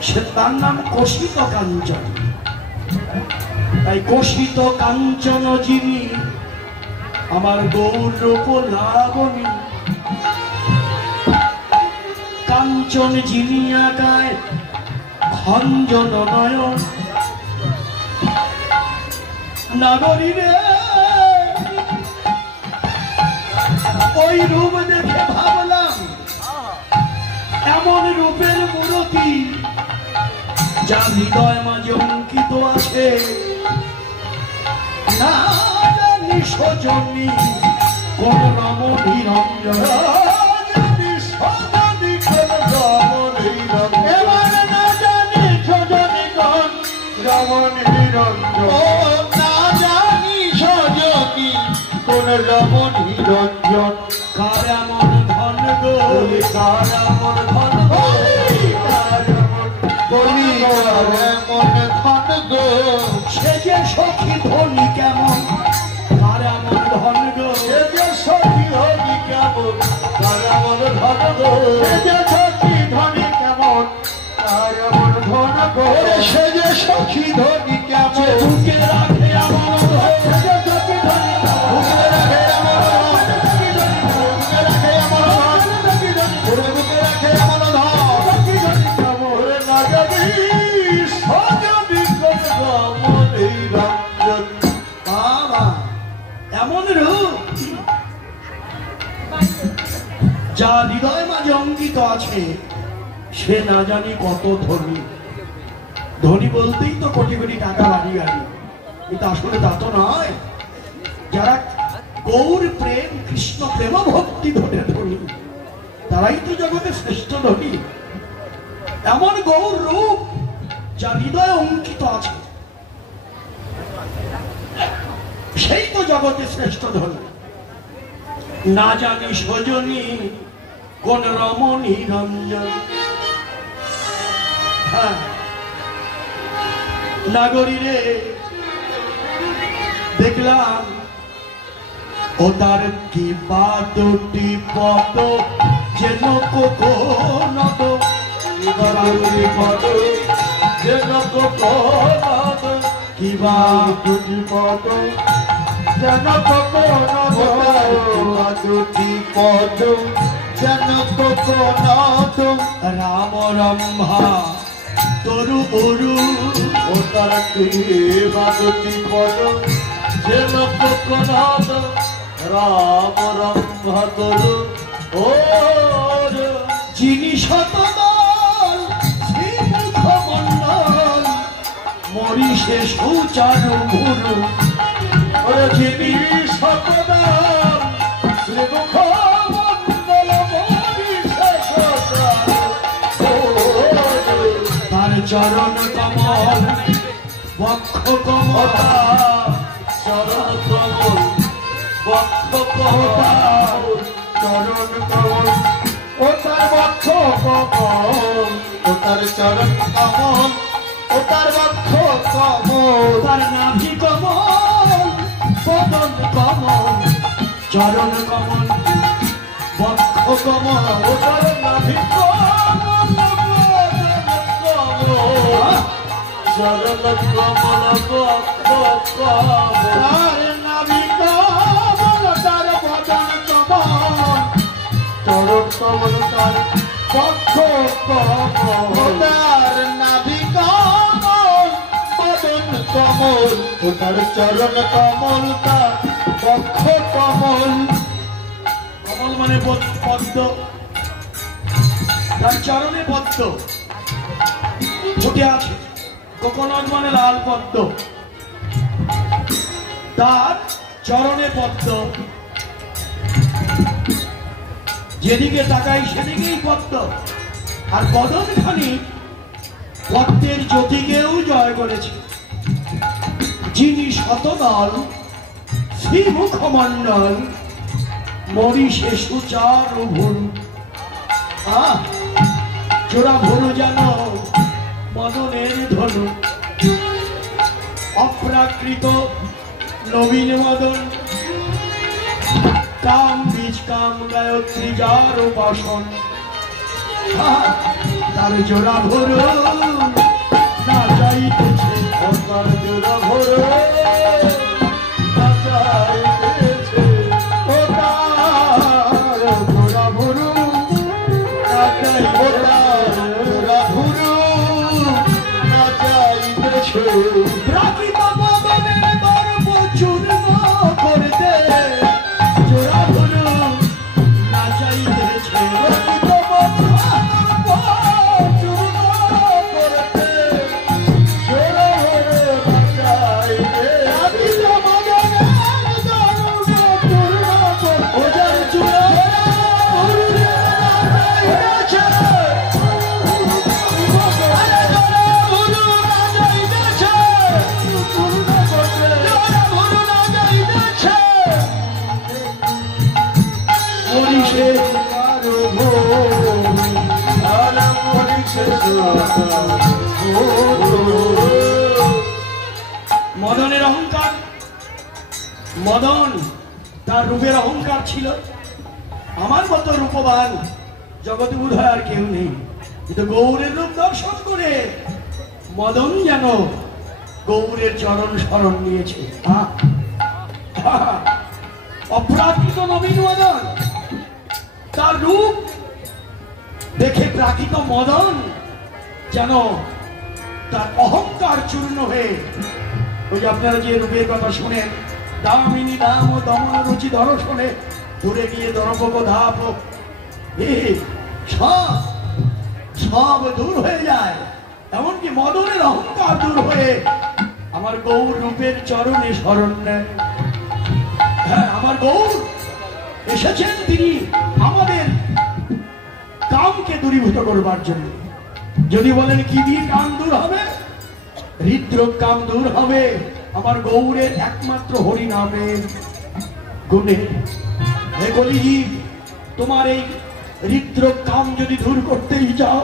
সে তার নাম কষিত কাঞ্চন। তাই কষিত কাঞ্চন যিনি, আমার গৌর রূপ লাবণী। কাঞ্চন জিনিয়া গায়, খঞ্জন নয়ন। নাগরী রে, ওই রূপ দেখে ভাবলাম এমন রূপের মূরতি যা হৃদয় মাঝে অঙ্কিত আছে, না জানি সজনী কোন রমণী রঞ্জন, এবার না জানি সজনী কোন রমণী রঞ্জন, না জানি সজনী কোন রমণী রঞ্জন। কার এমন ধন গো, কার এমন ধন গো, বলি কার এমন ধন গো, সে যে সখী ধনী কেমন, কার এমন ধন গো, সে যে সখী ধনী কেমন, কার এমন ধন গো, সে যে সখী ধনী কেমন, কার এমন ধন গো, সে যে সখী ধনী কেমন, বুকে রাখে এমন ধন, সে যে সখী ধনী বুকে রাখে এমন ধন, বুকে রাখে এমন ধন, বুকে রাখে এমন ধন, ওরে না জানি সজনী কোন রমণী রঞ্জন। বাবা, এমন রূপ যা হৃদয় মাঝে অঙ্কিত আছে, সে না জানি কত ধনী। ধনী বলতেই তো কোটি কোটি টাকা বাড়ি গাড়ি, কিন্তু আসলে তা তো নয়। যারা গৌর প্রেম, কৃষ্ণ প্রেম ভক্তি ধরে ধনী, তারাই তো জগতে শ্রেষ্ঠ ধনী। এমন গৌর রূপ যা হৃদয়ে অঙ্কিত আছে, সেই তো জগতে শ্রেষ্ঠ ধনী। না জানি সজনী কোন রমণী রঞ্জন। হ্যাঁ, নাগরী রে, দেখলাম ও তার কি বাদটি পদ যেন কোকোনদ, বাদটি পদ যেন কোকোনদ, কি বাদটি পদ যেন দুটি পদ যেন কোকোনাদ রাম রম্ভা তরু অরু ও তার দুটি পদ যেন কোকোনাদ রাম রম্ভা তরু ও যিনি শতদল শ্রীমুখমণ্ডল মরিষে সৌচারু ভুরু ওরে যিনি শতদল শ্রীমুখমণ্ডল মরিষে সৌচারু তার চরণ কমল বক্ষ কমল চরণ কমল বক্ষ কমল চরণ কমল ও তার বক্ষ কমল ও তার চরণ কমল ও তার বক্ষ কমল তার নাভি কমল বদন কমল চরণ কমল বক্ষ কমল ও তার নাভি কমল চরণ কমল বক্ষ কমল তার নাভি কমল তার বদন কমল চরণ কমল তার বক্ষ কমল তার নাভি কমল বদন কমল ও তার চরণ কমল তার বক্ষ কমল কমল মানে পদ্ম তার চরণে পদ্ম ফুটে আছে কোকোনাট মানে লাল পদ্ম তার চরণে পদ্ম যেদিকে তাকাই সেদিকেই পদ্ম আর বদনখানি পদ্মের জ্যোতিকেও জয় করেছে যিনি শতদল শ্রীমুখমণ্ডল মরিষে সুচারু ভুরু জোড়া ভুরু যেন মদনের ধনু অপ্রাকৃত নবীন মদন কাম বীজ কাম গায়ত্রী যার উপাসন তার জোড়া ভুরু না যাইতেছে তার জোড়া ভুরু না যাইতেছে ও তার জোড়া ভুরু না যাইতেছে জোড়া ভুরু না যাইতেছে প্রাকৃত মদনের গর্ব চূর্ণ করতে জোড়া ভুরু না যাইতেছে মদনের অহংকার মদন তার রূপের অহংকার ছিল আমার মতো রূপবান জগতে বোধ হয় আর কেউ নেই কিন্তু গৌরের রূপ দর্শন করে মদন যেন গৌরের চরণ শরণ নিয়েছে অপ্রাকৃত নবীন মদন তার রূপ দেখে প্রাকৃত মদন যেন তার অহংকার চূর্ণ হয়ে ওই যে আপনারা যে রূপের কথা শুনেন দামিনী দাম ও দমন রুচি দর্শনে দূরে গিয়ে দরপক ধাপ সব দূর হয়ে যায় এমনকি মদনের অহংকার দূর হয়ে আমার গৌর রূপের চরণে শরণ নেয় হ্যাঁ আমার গৌর এসেছেন তিনি আমাদের কামকে দূরীভূত করবার জন্য যদি বলেন কি দিয়ে কাম দূর হবে হৃদরোগ কাম দূর হবে আমার গৌরের একমাত্র হরিনামের গুণে বলি তোমার এই হৃদরোগ কাম যদি দূর করতেই যাও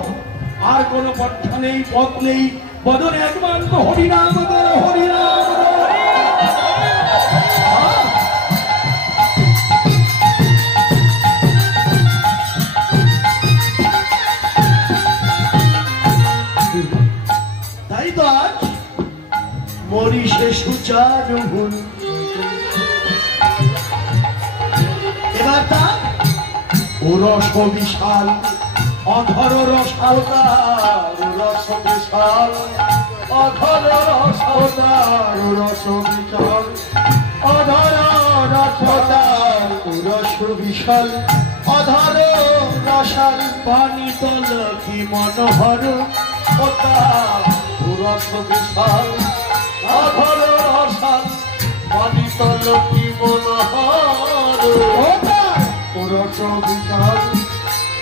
আর কোনো পথ নেই পথ নেই বদনে একমাত্র হরিনাম করো হরিনাম তাই তো আজ মরিষে সুচারু ভুল ও রস বিশাল অধর রসালতার রস বিশাল অধর রসালতার রস বিশাল অধর রসালতার রস বিশাল অধর রসাল পানি তল কি মনোহর রস বিশাল অধর রসাল পানি তল কি মনোহর রস বিশাল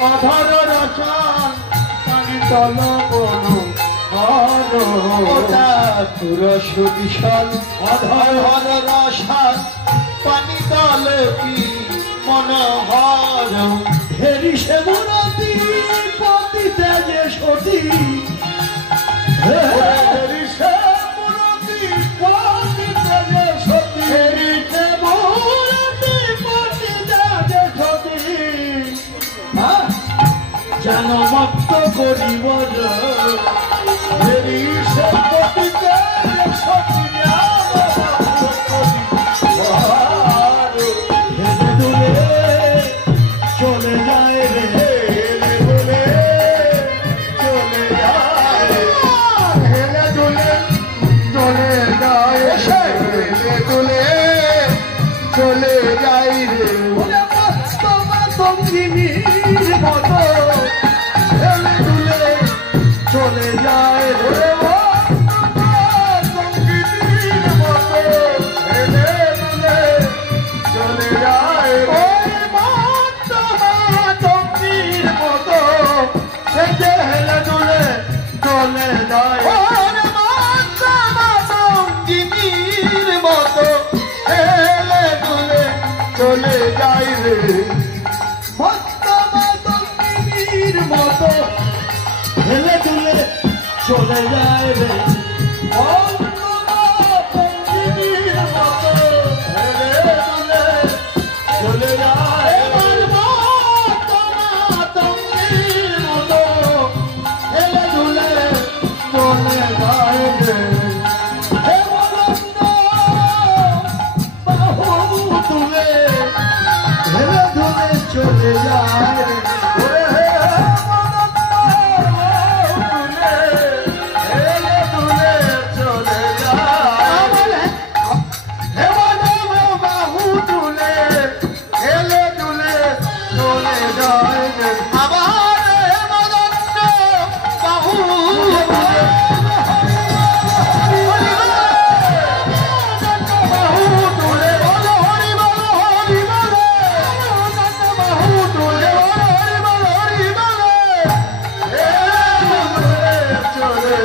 অধর রসাল পানি তল রস বিশাল অধর রসাল পানি তল কি মনোহর হেরি সে মুরতি পতিতে যে সতী হেরি সে মুরতি পতিতে যে সতী হেরি সে মুরতি পতিতে যে সতী যেন মত্ত করিব হেরি সে পতিতে যে সতী হেলে দুলে চলে যায় রে চলে যায় হেলে দুলে চলে যায় হেলে দুলে চলে যায় রে সঙ্গিনীর মতো হেলে দুলে চলে যায় রে সঙ্গীতির মতো হেলে দুলে চলে যায় ওই মাতঙ্গির মতো সে যে হেলে দুলে চলে যায় সঙ্গীতির মতো হেলে দুলে চলে যায় রে মাতঙ্গির মতো হেলে দুলে চলে যায় রে সঙ্গীতির মতো হেলে দুলে চলে যায় এবার মাতঙ্গির মতো হেলে দুলে চলে যায় রে হে মদন বাহু তুলে হেলে দুলে চলে যায় রে ওরে হে মদন দুলে হেলে দুলে চলে যায় হে মদন বাহু তুলে হেলে দুলে চলে যায় রে আবার হে মদন বাহু বাহু তুলে বলো হরি বলো হরি বলো বাহু তুলে বলো হরি বলো হরি বলো চলে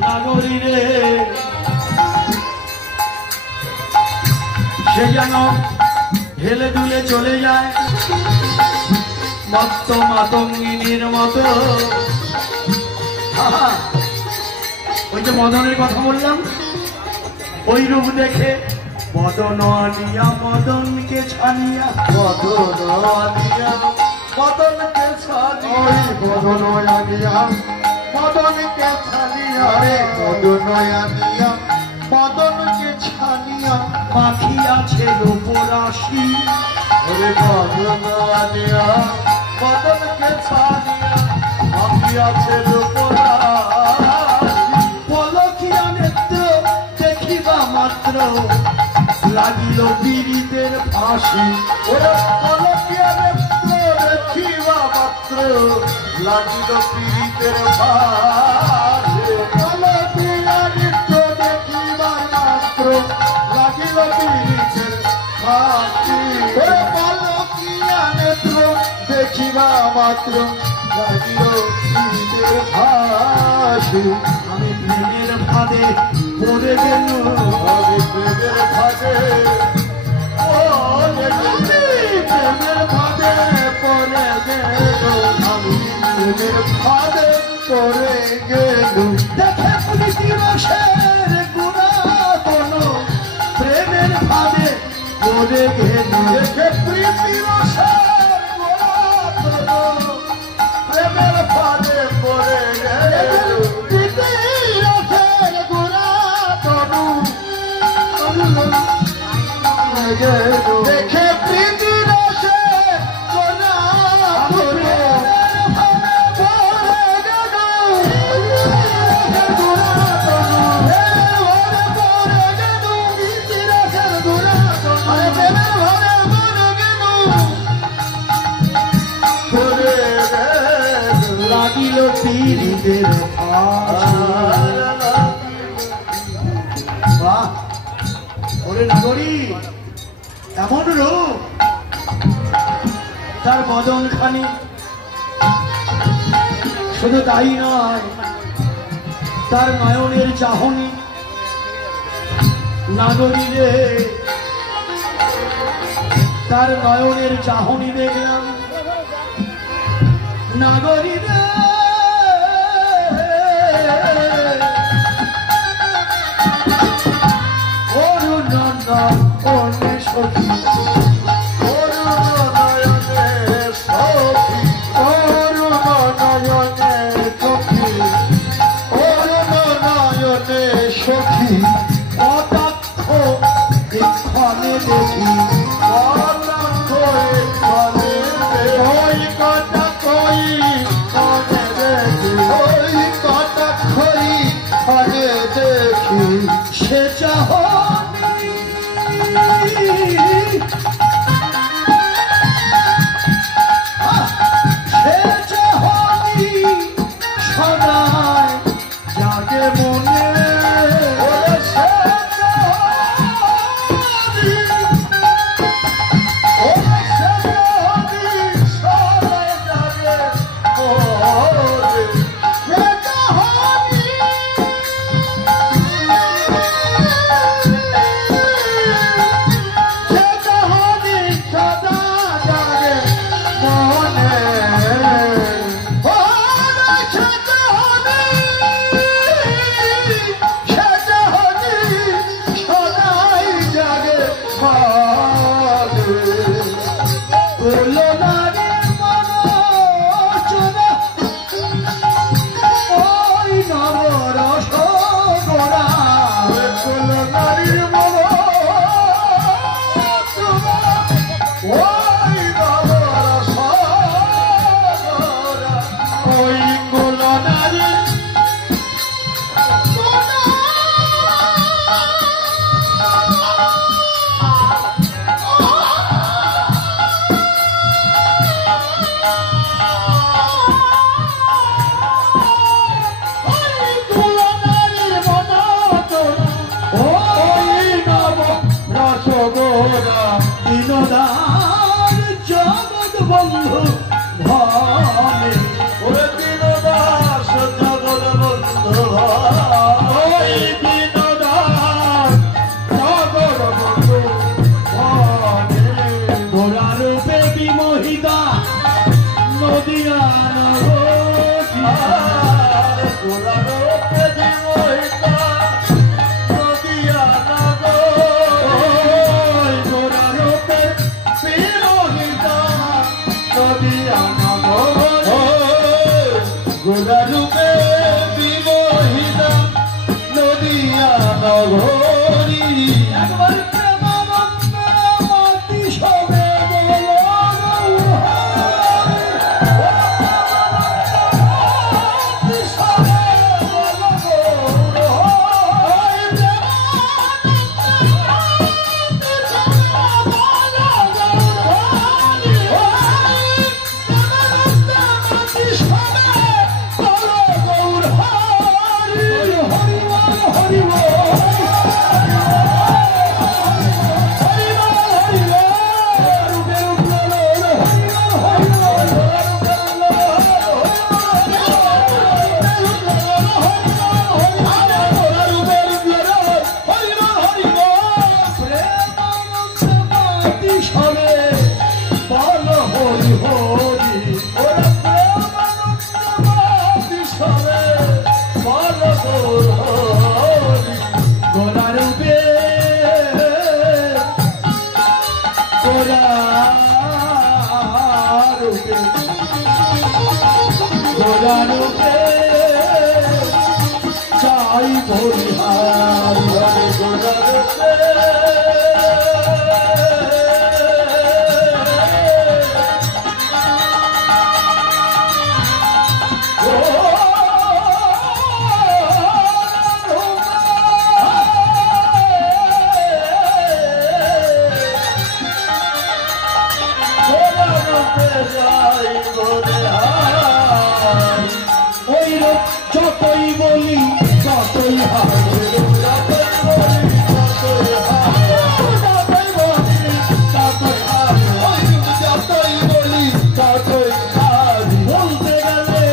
নাগরী রে সে যেন হেলে দুলে চলে যায় মত্ত মাতঙ্গিনীর মতো আহা, ওই যে মদনের কথা বললাম ওই রূপ দেখে মদন আনিয়া মদনকে ছানিয়া মদনকে ছাড়িয়া মদনকে ছাড়িয়া রে মদনয়ানিয়া মদনকে ছাড়িয়া পাখিয়াছে রূপরাশি ওরে মদনয়ানিয়া মদনকে ছাড়িয়া আমি আছে লোপরাশি পলকিয়া নেত্র দেখিবা মাত্র লাগিল পীড়িতের ফাঁসি ওরে পলকিয়া নেত্র দেখিবা মাত্র লাগিল পীড়িতের ভাষে পলকিয়া নেত্র দেখিবা মাত্র লাগিল পীড়িতের ভাষি ওরে পলকিয়া নেত্র দেখিবা মাত্র লাগিল পীড়িতের ভাষি আমি প্রেমের ফাঁদে পড়ে গেল আমি প্রেমের ভাগে প্রেমের ভাগে পড়ে গেল আমি প্রেমের ভাগে পড়ে গেল দেখে প্রীতি রসের গুণা কোনো প্রেমের ফাঁদে পড়ে গেল দেখে প্রীতি রসের গোলাপ প্রেমের ভাগে পড়ে গেল প্রীতি দেখে প্রীতি রসে কোনা ভরে লাগিল তীরের বাহ ওরে নাগরী এমন রূপ তার বদন খানি শুধু তাই নয় তার নয়নের চাহনি নাগরী রে তার নয়নের চাহনি দেখলাম নাগরী রে অরুণ নয়নে সখী কটাক্ষ এখানে দেখি সে চাহনি সে চাহনি সদায় জাগে মনে জগৎ বন্ধু ভাবে ওরে বিনোদাস জগৎ বন্ধু ওই বিনোদাস জগৎ বন্ধু ভাবে গোরা রূপে বিমোহিতা নদিয়া গোরা রূপে বিমোহিতা নদিয়া গোলারূপে বিমোহিতা নদিয়া নগরী একবার প্রেমানন্দে সবে চাই বলিহার যতই হারে যতই বলি যতই হারে যতই বলি যতই হারে ওই যতই বলি ততই হারি বলতে গেলে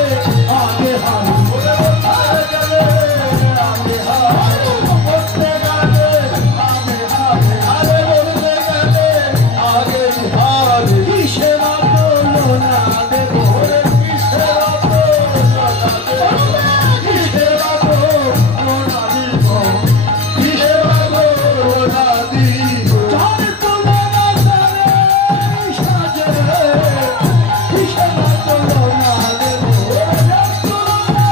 আগে হারি বলতে গেলে আগে হারি বলতে গেলে আগে হারি আরে বলতে গেলে আগে হারি কিসে মাতলো না দেব কিসে মাতলো না দেব কিসে মাতলো না দিব কিসে মাতলো না দিব চার তুলো না সারে সাজে কিসে মাতলো না দেব চার তুলো না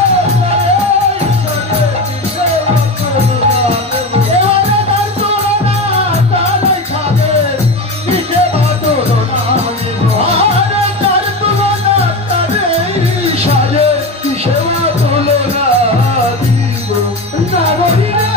সারে কিসে মাতলো না দেব এবারে তার তুলো না তারাই সাজে কিসে মাতলো না দিব আরে তার তুলো না তারাই সাজে কিসে মাতলো না দিব না বলি রে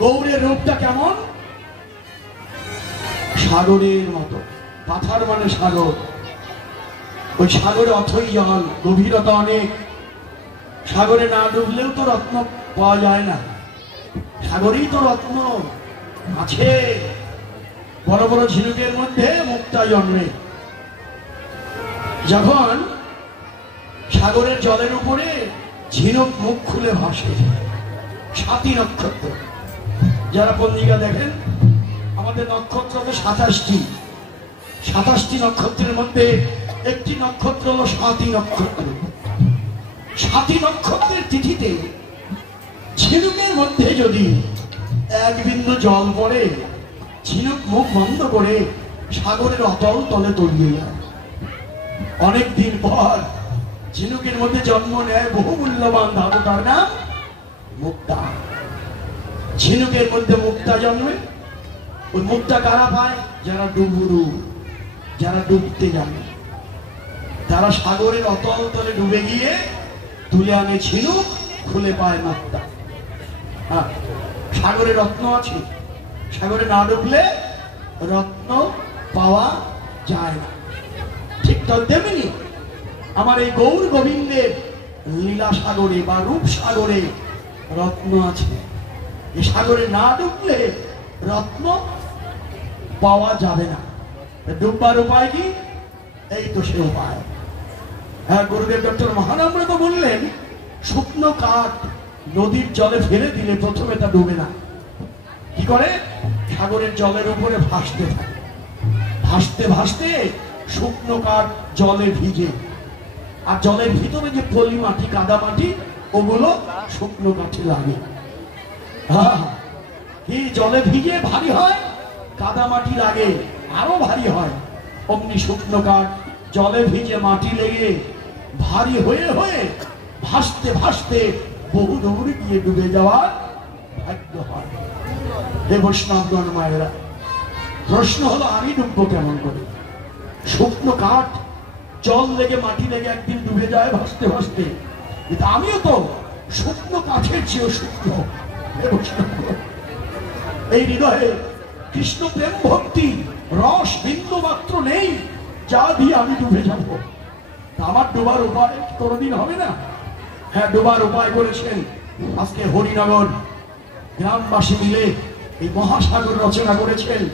গৌরের রূপটা কেমন? সাগরের মতো। পাথার মানে সাগর। ওই সাগরে অথই জল, গভীরতা অনেক। সাগরে না ডুবলেও তো রত্ন পাওয়া যায় না, সাগরেই তো রত্ন আছে। বড় বড় ঝিনুকের মধ্যে মুক্তা জন্মে। যখন সাগরের জলের উপরে ঝিনুক মুখ খুলে ভাসে, 7টি নক্ষত্র। যারা পঞ্জিকা দেখেন, আমাদের নক্ষত্র তো 27টি। 27টি নক্ষত্রের মধ্যে একটি নক্ষত্র হলো 7টি নক্ষত্র। 7টি নক্ষত্রের তিথিতে ঝিনুকের মধ্যে যদি এক বিন্দু জল পড়ে, ঝিনুক মুখ বন্ধ করে সাগরের অতল তলে তলিয়ে যায়। অনেক দিন পর ঝিনুকের মধ্যে জন্ম নেয় বহু মূল্যবান ধাতু, তার নাম মুক্তা। ঝিনুকের মধ্যে মুক্তা জন্মে। ওই মুক্তা কারা পায়? যারা ডুবুরু, যারা ডুবতে জানে। যারা সাগরের অতল তলে ডুবে গিয়ে তুলে আনে ঝিনুক, খুলে পায় মুক্তা। হ্যাঁ, সাগরে রত্ন আছে, সাগরে না ডুবলে রত্ন পাওয়া যায় না। ঠিক তেমনি আমার এই গৌর গোবিন্দের লীলা সাগরে বা রূপ সাগরে রত্ন আছে। এই সাগরে না ডুবলে রত্ন পাওয়া যাবে না। ডুববার উপায় কি? এই তো সে উপায়। হ্যাঁ, গুরুদেব ডক্টর মহানন্দ তো বললেন, শুকনো কাঠ নদীর জলে ফেলে দিলে প্রথমে তা ডুবে না। কি করে? সাগরের জলের উপরে ভাসতে থাকে। ভাসতে ভাসতে শুকনো কাঠ জলে ভিজে, আর জলের ভিতরে যে পলি মাটি, কাদা মাটি, ওগুলো শুকনো কাঠে লাগে। কি জলে ভিজে ভারী হয়, কাদা মাটি লাগে আরো ভারী হয়। অমনি শুকনো কাঠ জলে ভিজে মাটি লেগে ভারী হয়ে হয়ে ভাসতে ভাসতে বহু দূর গিয়ে ডুবে যাওয়ার ভাগ্য হয়। হে বৈষ্ণবগণ মায়েরা, প্রশ্ন হলো আমি ডুববো কেমন করে? শুকনো কাঠ জল লেগে মাটি লেগে একদিন ডুবে যায় ভাসতে ভাসতে, কিন্তু আমিও তো শুকনো কাঠের চেয়েও শুকনো। হে বৈষ্ণবগণ, এই হৃদয়ে কৃষ্ণ প্রেম ভক্তি রস বিন্দু মাত্র নেই যা দিয়ে আমি ডুবে যাব। আমার ডোবার উপায় কোনোদিন হবে না। হ্যাঁ, ডোবার উপায় করেছেন আজকে হরিনগর গ্রামবাসী মিলে, এই মহাসাগর রচনা করেছেন।